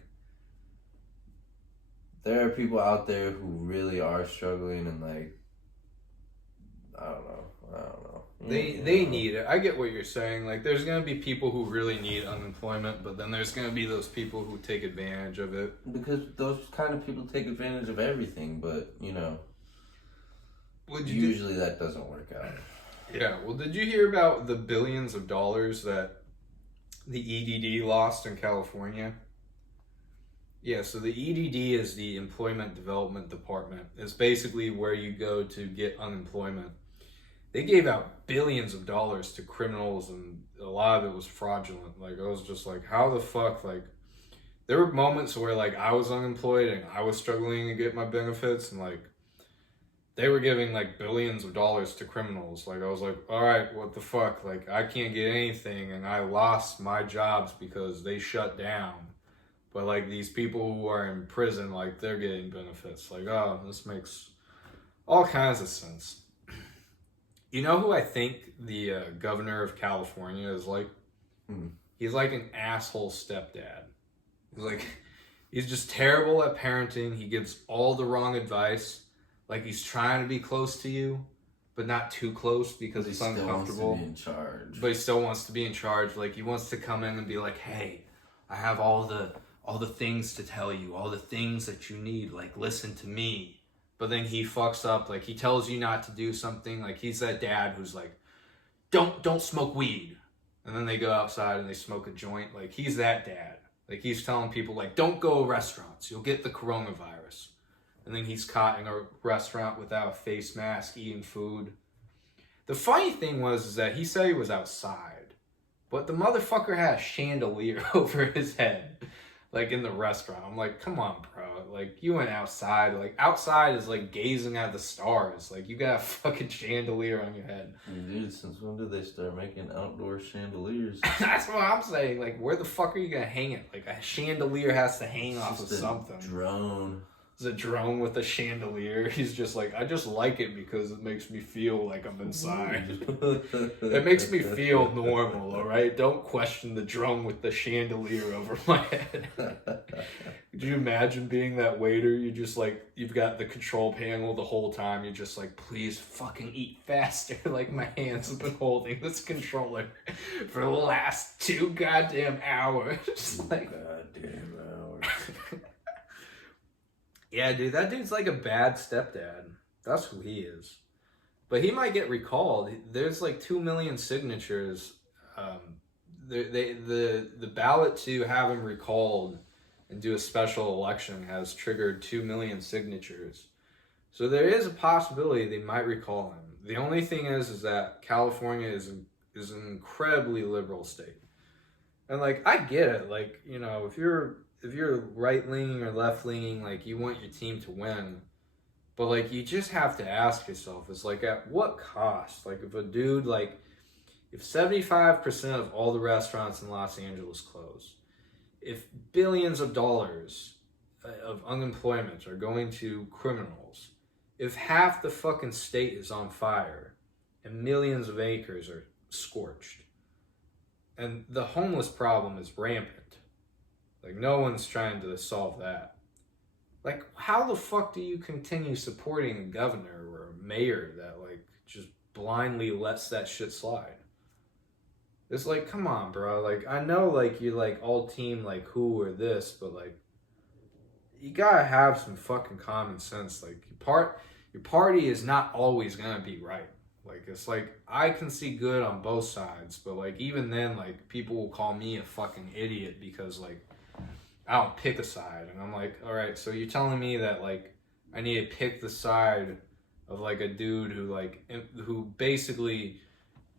there are people out there who really are struggling, and, like, I don't know. They need it. I get what you're saying. Like, there's gonna be people who really need unemployment, but then there's gonna be those people who take advantage of it. Because those kind of people take advantage of everything, but That doesn't work out. Yeah. Well, did you hear about the billions of dollars that the EDD lost in California? Yeah. So the EDD is the Employment Development Department. It's basically where you go to get unemployment. They gave out billions of dollars to criminals, and a lot of it was fraudulent. Like, I was just like, how the fuck? Like, there were moments where, like, I was unemployed and I was struggling to get my benefits, and, like, they were giving, like, billions of dollars to criminals. Like, I was like, all right, what the fuck? Like, I can't get anything, and I lost my jobs because they shut down. But, like, these people who are in prison, like, they're getting benefits. Like, oh, this makes all kinds of sense. You know who I think the governor of California is like? He's like an asshole stepdad. He's just terrible at parenting. He gives all the wrong advice. Like, he's trying to be close to you, but not too close because it's uncomfortable. He still wants to be in charge. But he still wants to be in charge. Like, he wants to come in and be like, hey, I have all the things to tell you, all the things that you need. Like, listen to me. But then he fucks up. Like, he tells you not to do something. Like, he's that dad who's like, don't smoke weed. And then they go outside and they smoke a joint. Like, he's that dad. Like, he's telling people, like, don't go to restaurants. You'll get the coronavirus. And then he's caught in a restaurant without a face mask, eating food. The funny thing is that he said he was outside. But the motherfucker had a chandelier over his head. Like, in the restaurant. I'm like, come on, bro. Like, you went outside. Like, outside is like gazing at the stars. Like, you got a fucking chandelier on your head. Dude, since when did they start making outdoor chandeliers? That's what I'm saying. Like, where the fuck are you gonna hang it? Like, a chandelier has to hang off of something. Drone. It's a drone with a chandelier. He's just like, I just like it because it makes me feel like I'm inside. It makes me feel normal, all right? Don't question the drone with the chandelier over my head. Could you imagine being that waiter? You just like, you've got the control panel the whole time. You're just like, please fucking eat faster. Like, my hands have been holding this controller for the last 2 goddamn hours. Like, goddamn hours. Yeah, dude, that dude's like a bad stepdad. That's who he is. But he might get recalled. There's like 2 million signatures. The ballot to have him recalled and do a special election has triggered 2 million signatures. So there is a possibility they might recall him. The only thing is that California is an incredibly liberal state. And like, I get it. Like, you know, if you're right-leaning or left-leaning, like, you want your team to win. But, like, you just have to ask yourself, it's like, at what cost? Like, if a dude, like, if 75% of all the restaurants in Los Angeles close, if billions of dollars of unemployment are going to criminals, if half the fucking state is on fire and millions of acres are scorched, and the homeless problem is rampant, like, no one's trying to solve that. Like, how the fuck do you continue supporting a governor or a mayor that, like, just blindly lets that shit slide? It's like, come on, bro. Like, I know, like, you're, like, all team, like, who or this, but, like, you gotta have some fucking common sense. Like, your party is not always gonna be right. Like, it's like, I can see good on both sides, but, like, even then, like, people will call me a fucking idiot because, like, I don't pick a side. And I'm like, all right, so you're telling me that, like, I need to pick the side of, like, a dude who basically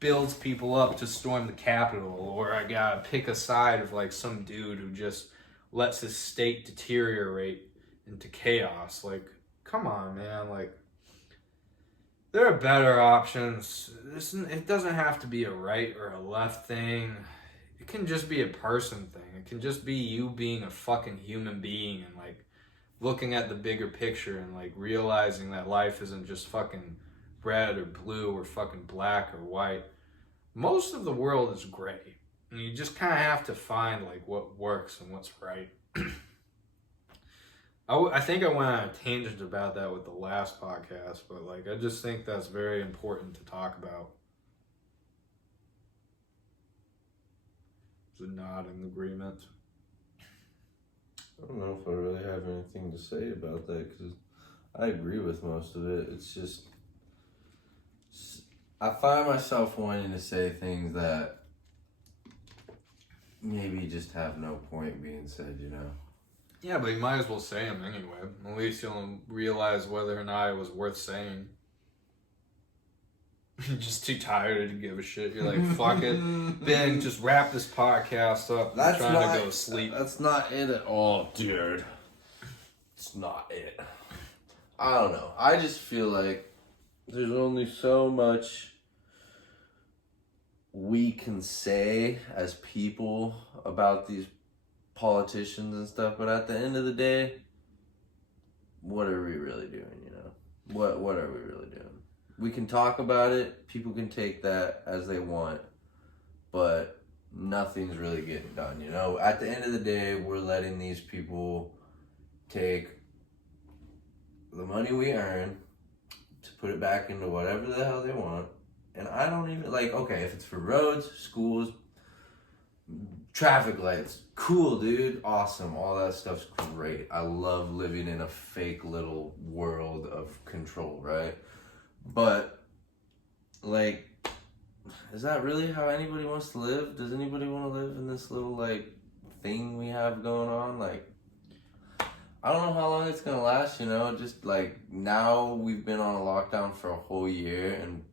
builds people up to storm the Capitol, or I gotta pick a side of, like, some dude who just lets his state deteriorate into chaos. Like, come on, man. Like, there are better options. It doesn't have to be a right or a left thing. It can just be a person thing. It can just be you being a fucking human being and, like, looking at the bigger picture and, like, realizing that life isn't just fucking red or blue or fucking black or white. Most of the world is gray. And you just kind of have to find, like, what works and what's right. I think I went on a tangent about that with the last podcast, but, like, I just think that's very important to talk about. to nod in agreement. I don't know if I really have anything to say about that because I agree with most of it. It's just I find myself wanting to say things that maybe just have no point being said, you know? Yeah, but you might as well say them anyway. At least you'll realize whether or not it was worth saying. You're just too tired to give a shit. You're like, fuck it. Ben, just wrap this podcast up. I'm trying to go to sleep. That's not it at all, dude. It's not it. I don't know. I just feel like there's only so much we can say as people about these politicians and stuff, but at the end of the day, what are we really doing, you know? What are we really doing? We can talk about it, people can take that as they want, but nothing's really getting done, you know? At the end of the day, we're letting these people take the money we earn to put it back into whatever the hell they want. And I don't even, like, okay, if it's for roads, schools, traffic lights, cool, dude, awesome, all that stuff's great. I love living in a fake little world of control, right? But, like, is that really how anybody wants to live? Does anybody want to live in this little, like, thing we have going on? Like, I don't know how long it's gonna last, you know? Just, like, now we've been on a lockdown for a whole year, and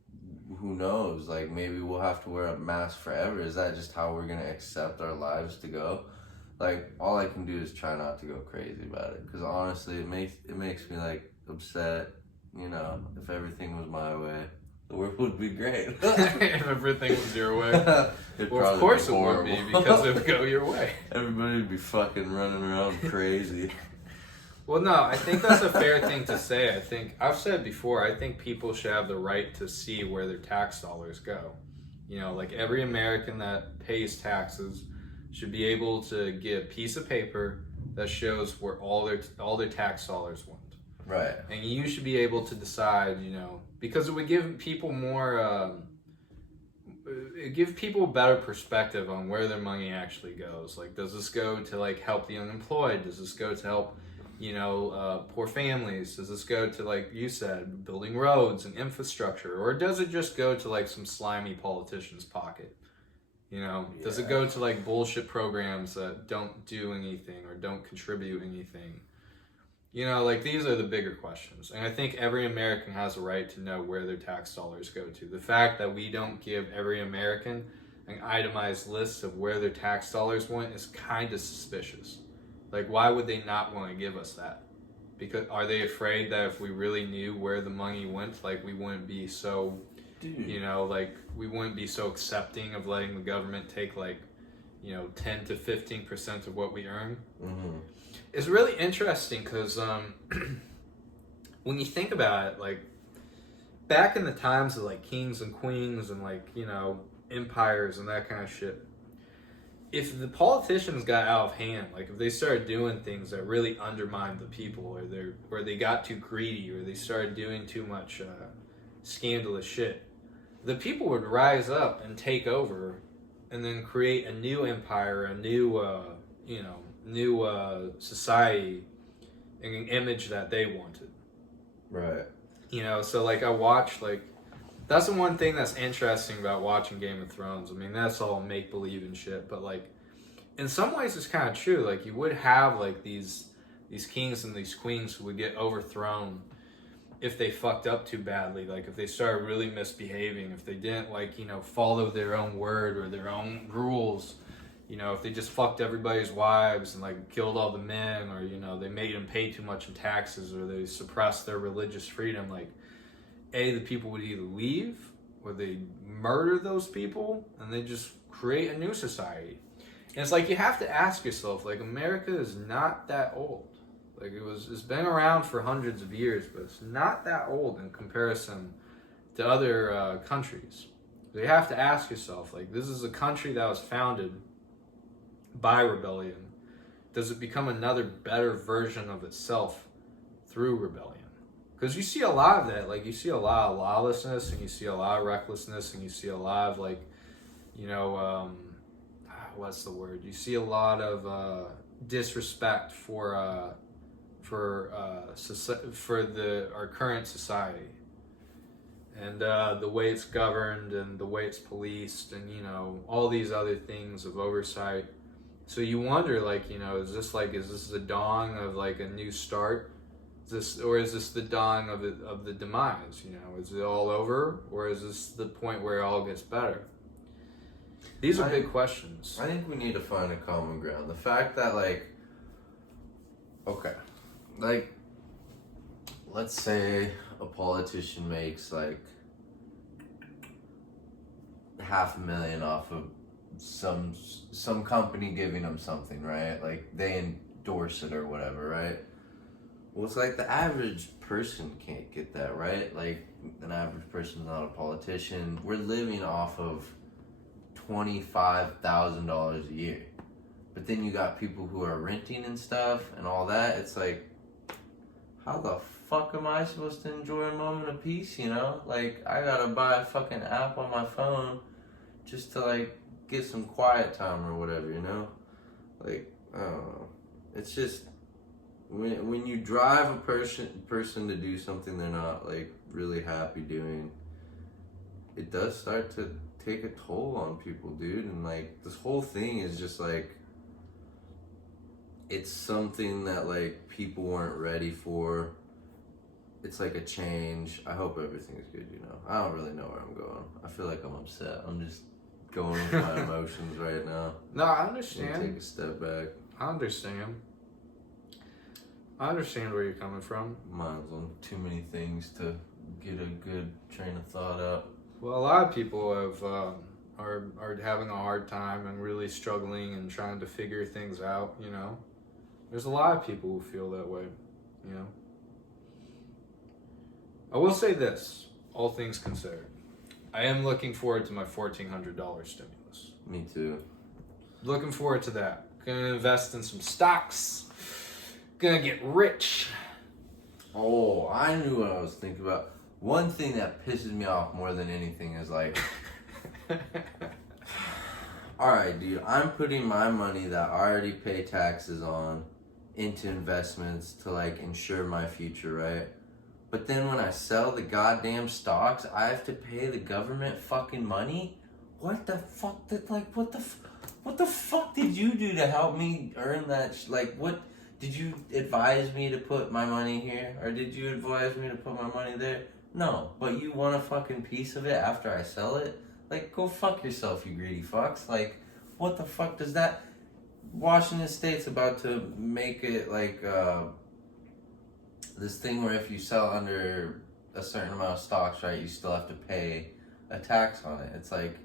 who knows? Like, maybe we'll have to wear a mask forever. Is that just how we're gonna accept our lives to go? Like, all I can do is try not to go crazy about it. Because, honestly, it makes me, like, upset. You know, if everything was my way, the world would be great. If everything was your way. Well, of course it would be, because it would go your way. Everybody would be fucking running around crazy. Well, no, I think that's a fair thing to say. I think, I've said before, I think people should have the right to see where their tax dollars go. You know, like every American that pays taxes should be able to get a piece of paper that shows where all their tax dollars went. Right. And you should be able to decide, you know, because it would give people more, give people a better perspective on where their money actually goes. Like, does this go to, like, help the unemployed? Does this go to help, you know, poor families? Does this go to, like you said, building roads and infrastructure? Or does it just go to, like, some slimy politician's pocket? You know, does it go to, like, bullshit programs that don't do anything or don't contribute anything? You know, like, these are the bigger questions. And I think every American has a right to know where their tax dollars go to. The fact that we don't give every American an itemized list of where their tax dollars went is kind of suspicious. Like, why would they not want to give us that? Because are they afraid that if we really knew where the money went, like, we wouldn't be so, you know, like, we wouldn't be so accepting of letting the government take, like, you know, 10 to 15% of what we earn? Mm-hmm. It's really interesting because when you think about it, like, back in the times of, like, kings and queens and, like, you know, empires and that kind of shit, if the politicians got out of hand, like, if they started doing things that really undermined the people, or they got too greedy, or they started doing too much scandalous shit, the people would rise up and take over and then create a new empire, a new, you know, new society and an image that they wanted. Right. You know, so, like, I watched, like, that's the one thing that's interesting about watching Game of Thrones. I mean, that's all make-believe and shit, but, like, in some ways it's kind of true. Like, you would have, like, these kings and these queens who would get overthrown if they fucked up too badly. Like, if they started really misbehaving, if they didn't, like, you know, follow their own word or their own rules. You know, if they just fucked everybody's wives and, like, killed all the men, or, you know, they made them pay too much in taxes, or they suppressed their religious freedom, like, the people would either leave or they murder those people and they just create a new society. And it's like, you have to ask yourself, like, America is not that old. Like, it's been around for hundreds of years, but it's not that old in comparison to other countries. So you have to ask yourself, like, this is a country that was founded by rebellion. Does it become another better version of itself through rebellion? Because you see a lot of that. Like, you see a lot of lawlessness, and you see a lot of recklessness, and you see a lot of, like, you know, what's the word? You see a lot of disrespect for our current society, and the way it's governed and the way it's policed, and all these other things of oversight. So you wonder, like, is this the dawn of like a new start? Is this the dawn of the demise? Is it all over, or is this the point where it all gets better? These are big questions. I think we need to find a common ground. The fact that, like, okay, like, let's say a politician makes like $500,000 off of some company giving them something, right? Like, they endorse it or whatever, right? Well, it's like the average person can't get that, right? Like, an average person's not a politician. We're living off of $25,000 a year. But then you got people who are renting and stuff and all that. It's like, how the fuck am I supposed to enjoy a moment of peace, Like, I gotta buy a fucking app on my phone just to, like, get some quiet time or whatever, Like, I don't know. It's just, when you drive a person to do something they're not, like, really happy doing, it does start to take a toll on people, dude. And, like, this whole thing is just, like, it's something that, like, people weren't ready for. It's like a change. I hope everything's good, I don't really know where I'm going. I feel like I'm upset. I'm just going with my emotions right now. No, I understand. Take a step back. I understand where you're coming from. Mine's on too many things to get a good train of thought up. Well, a lot of people are having a hard time and really struggling and trying to figure things out, There's a lot of people who feel that way, I will say this, all things considered. I am looking forward to my $1,400 stimulus. Me too. Looking forward to that. Gonna invest in some stocks. Gonna get rich. Oh, I knew what I was thinking about. One thing that pisses me off more than anything is like, alright, dude, I'm putting my money that I already pay taxes on into investments to, like, ensure my future, right? But then when I sell the goddamn stocks, I have to pay the government fucking money? What the fuck? What the fuck did you do to help me earn that? What? Did you advise me to put my money here? Or did you advise me to put my money there? No, but you want a fucking piece of it after I sell it? Like, go fuck yourself, you greedy fucks. Like, what the fuck does that... Washington State's about to make it, like, this thing where if you sell under a certain amount of stocks, right, you still have to pay a tax on it. It's like,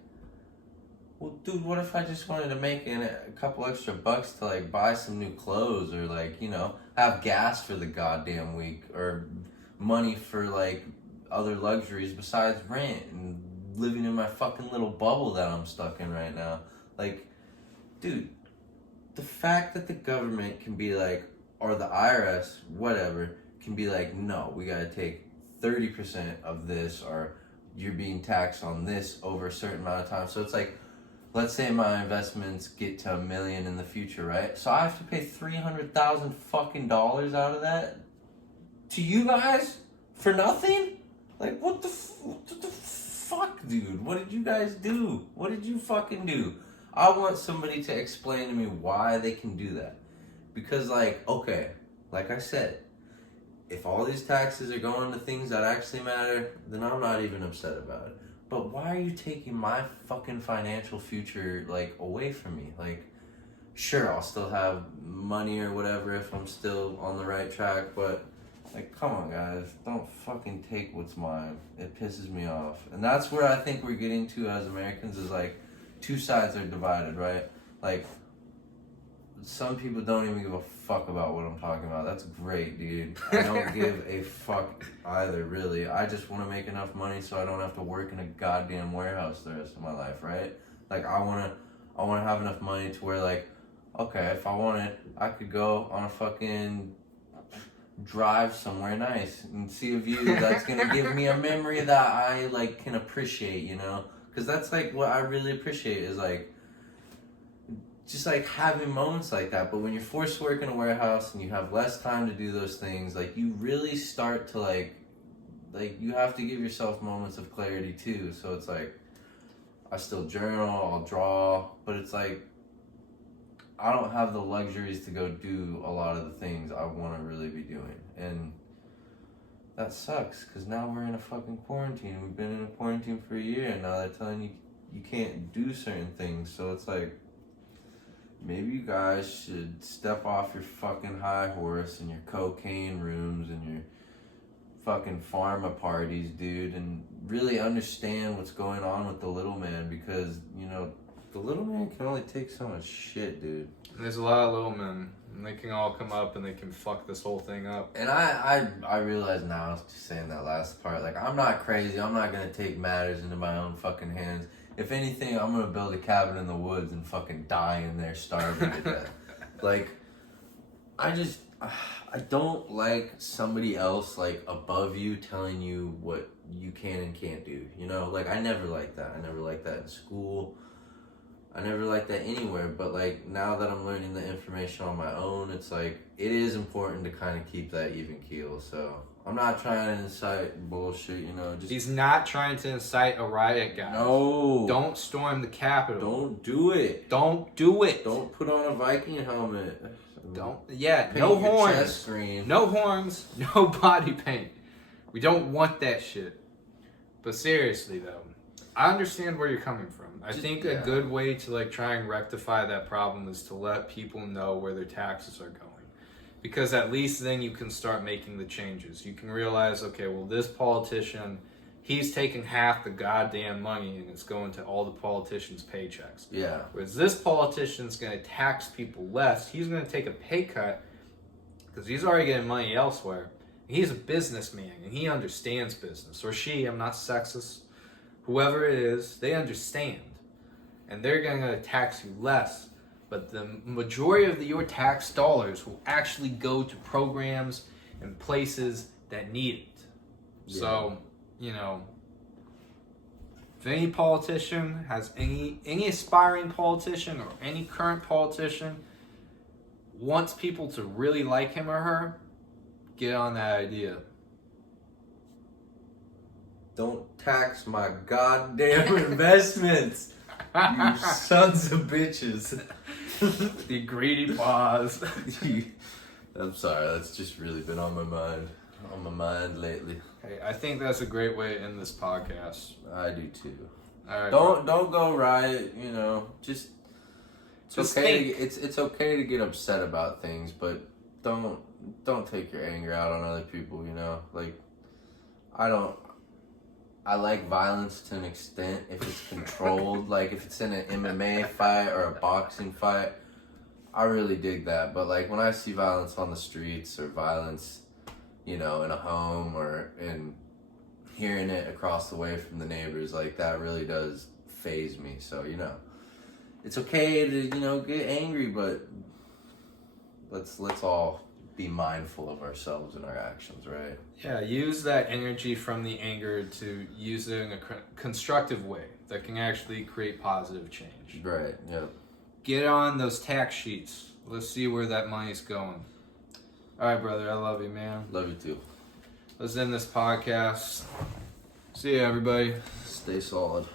well, dude, what if I just wanted to make in a couple extra bucks to, like, buy some new clothes or, like, have gas for the goddamn week or money for, like, other luxuries besides rent and living in my fucking little bubble that I'm stuck in right now? Like, dude, the fact that the government can be like, or the IRS, whatever, can be like, no, we gotta take 30% of this, or you're being taxed on this over a certain amount of time. So it's like, let's say my investments get to $1 million in the future, right? So I have to pay $300,000 fucking dollars out of that to you guys for nothing? Like, what the fuck, dude? What did you guys do? What did you fucking do? I want somebody to explain to me why they can do that. Because, like, okay, like I said, if all these taxes are going to things that actually matter, then I'm not even upset about it. But why are you taking my fucking financial future, like, away from me? Like, sure, I'll still have money or whatever if I'm still on the right track, but, like, come on, guys. Don't fucking take what's mine. It pisses me off. And that's where I think we're getting to as Americans is, like, two sides are divided, right? Like, some people don't even give a fuck about what I'm talking about. That's great, dude. I don't give a fuck either, really. I just want to make enough money so I don't have to work in a goddamn warehouse the rest of my life, right? Like, I want to have enough money to where, like, okay, if I wanted, I could go on a fucking drive somewhere nice and see a view that's going to give me a memory that I, like, can appreciate, Because that's, like, what I really appreciate is, like, just like having moments like that. But when you're forced to work in a warehouse and you have less time to do those things, like you really start to like you have to give yourself moments of clarity too. So it's like I still journal, I'll draw, but it's like I don't have the luxuries to go do a lot of the things I want to really be doing. And that sucks because now we're in a fucking quarantine. We've been in a quarantine for a year and now they're telling you can't do certain things. So it's like, maybe you guys should step off your fucking high horse and your cocaine rooms and your fucking pharma parties, dude, and really understand what's going on with the little man, because, you know, the little man can only take so much shit, dude. There's a lot of little men, and they can all come up and they can fuck this whole thing up. And I realize now, just saying that last part, like, I'm not crazy. I'm not gonna take matters into my own fucking hands. If anything, I'm gonna build a cabin in the woods and fucking die in there starving to death. Like, I don't like somebody else, like, above you telling you what you can and can't do, you know? Like, I never liked that. I never liked that in school. I never liked that anywhere. But, like, now that I'm learning the information on my own, it's like, it is important to kind of keep that even keel. So, I'm not trying to incite bullshit, you know? He's not trying to incite a riot, guys. No. Don't storm the Capitol. Don't do it. Don't do it. Don't put on a Viking helmet. Don't. Yeah, Paint no your horns. chest green. No horns. No body paint. We don't want that shit. But seriously, though, I understand where you're coming from. I think a good way to like try and rectify that problem is to let people know where their taxes are going. Because at least then you can start making the changes. You can realize, okay, well, this politician, he's taking half the goddamn money and it's going to all the politicians' paychecks. Yeah. Whereas this politician's going to tax people less. He's going to take a pay cut because he's already getting money elsewhere. He's a businessman and he understands business. Or she, I'm not sexist. Whoever it is, they understand. And they're going to tax you less. But the majority of your tax dollars will actually go to programs and places that need it. Yeah. So, you know, if any politician has any aspiring politician or any current politician wants people to really like him or her, get on that idea. Don't tax my goddamn investments, you sons of bitches. The greedy paws. I'm sorry, that's just really been on my mind lately. Hey, I think that's a great way to end this podcast. I do too. All right, don't go riot, you know. It's okay to get upset about things, but don't take your anger out on other people, you know. Like, I like violence to an extent if it's controlled. Like, if it's in an MMA fight or a boxing fight, I really dig that. But, like, when I see violence on the streets or violence, you know, in a home or in hearing it across the way from the neighbors, like, that really does faze me. So, you know, it's okay to, you know, get angry, but let's all be mindful of ourselves and our actions, right? Yeah, use that energy from the anger to use it in a constructive way that can actually create positive change. Right, yep. Get on those tax sheets. Let's see where that money's going. All right, brother, I love you, man. Love you too. Let's end this podcast. See you, everybody. Stay solid.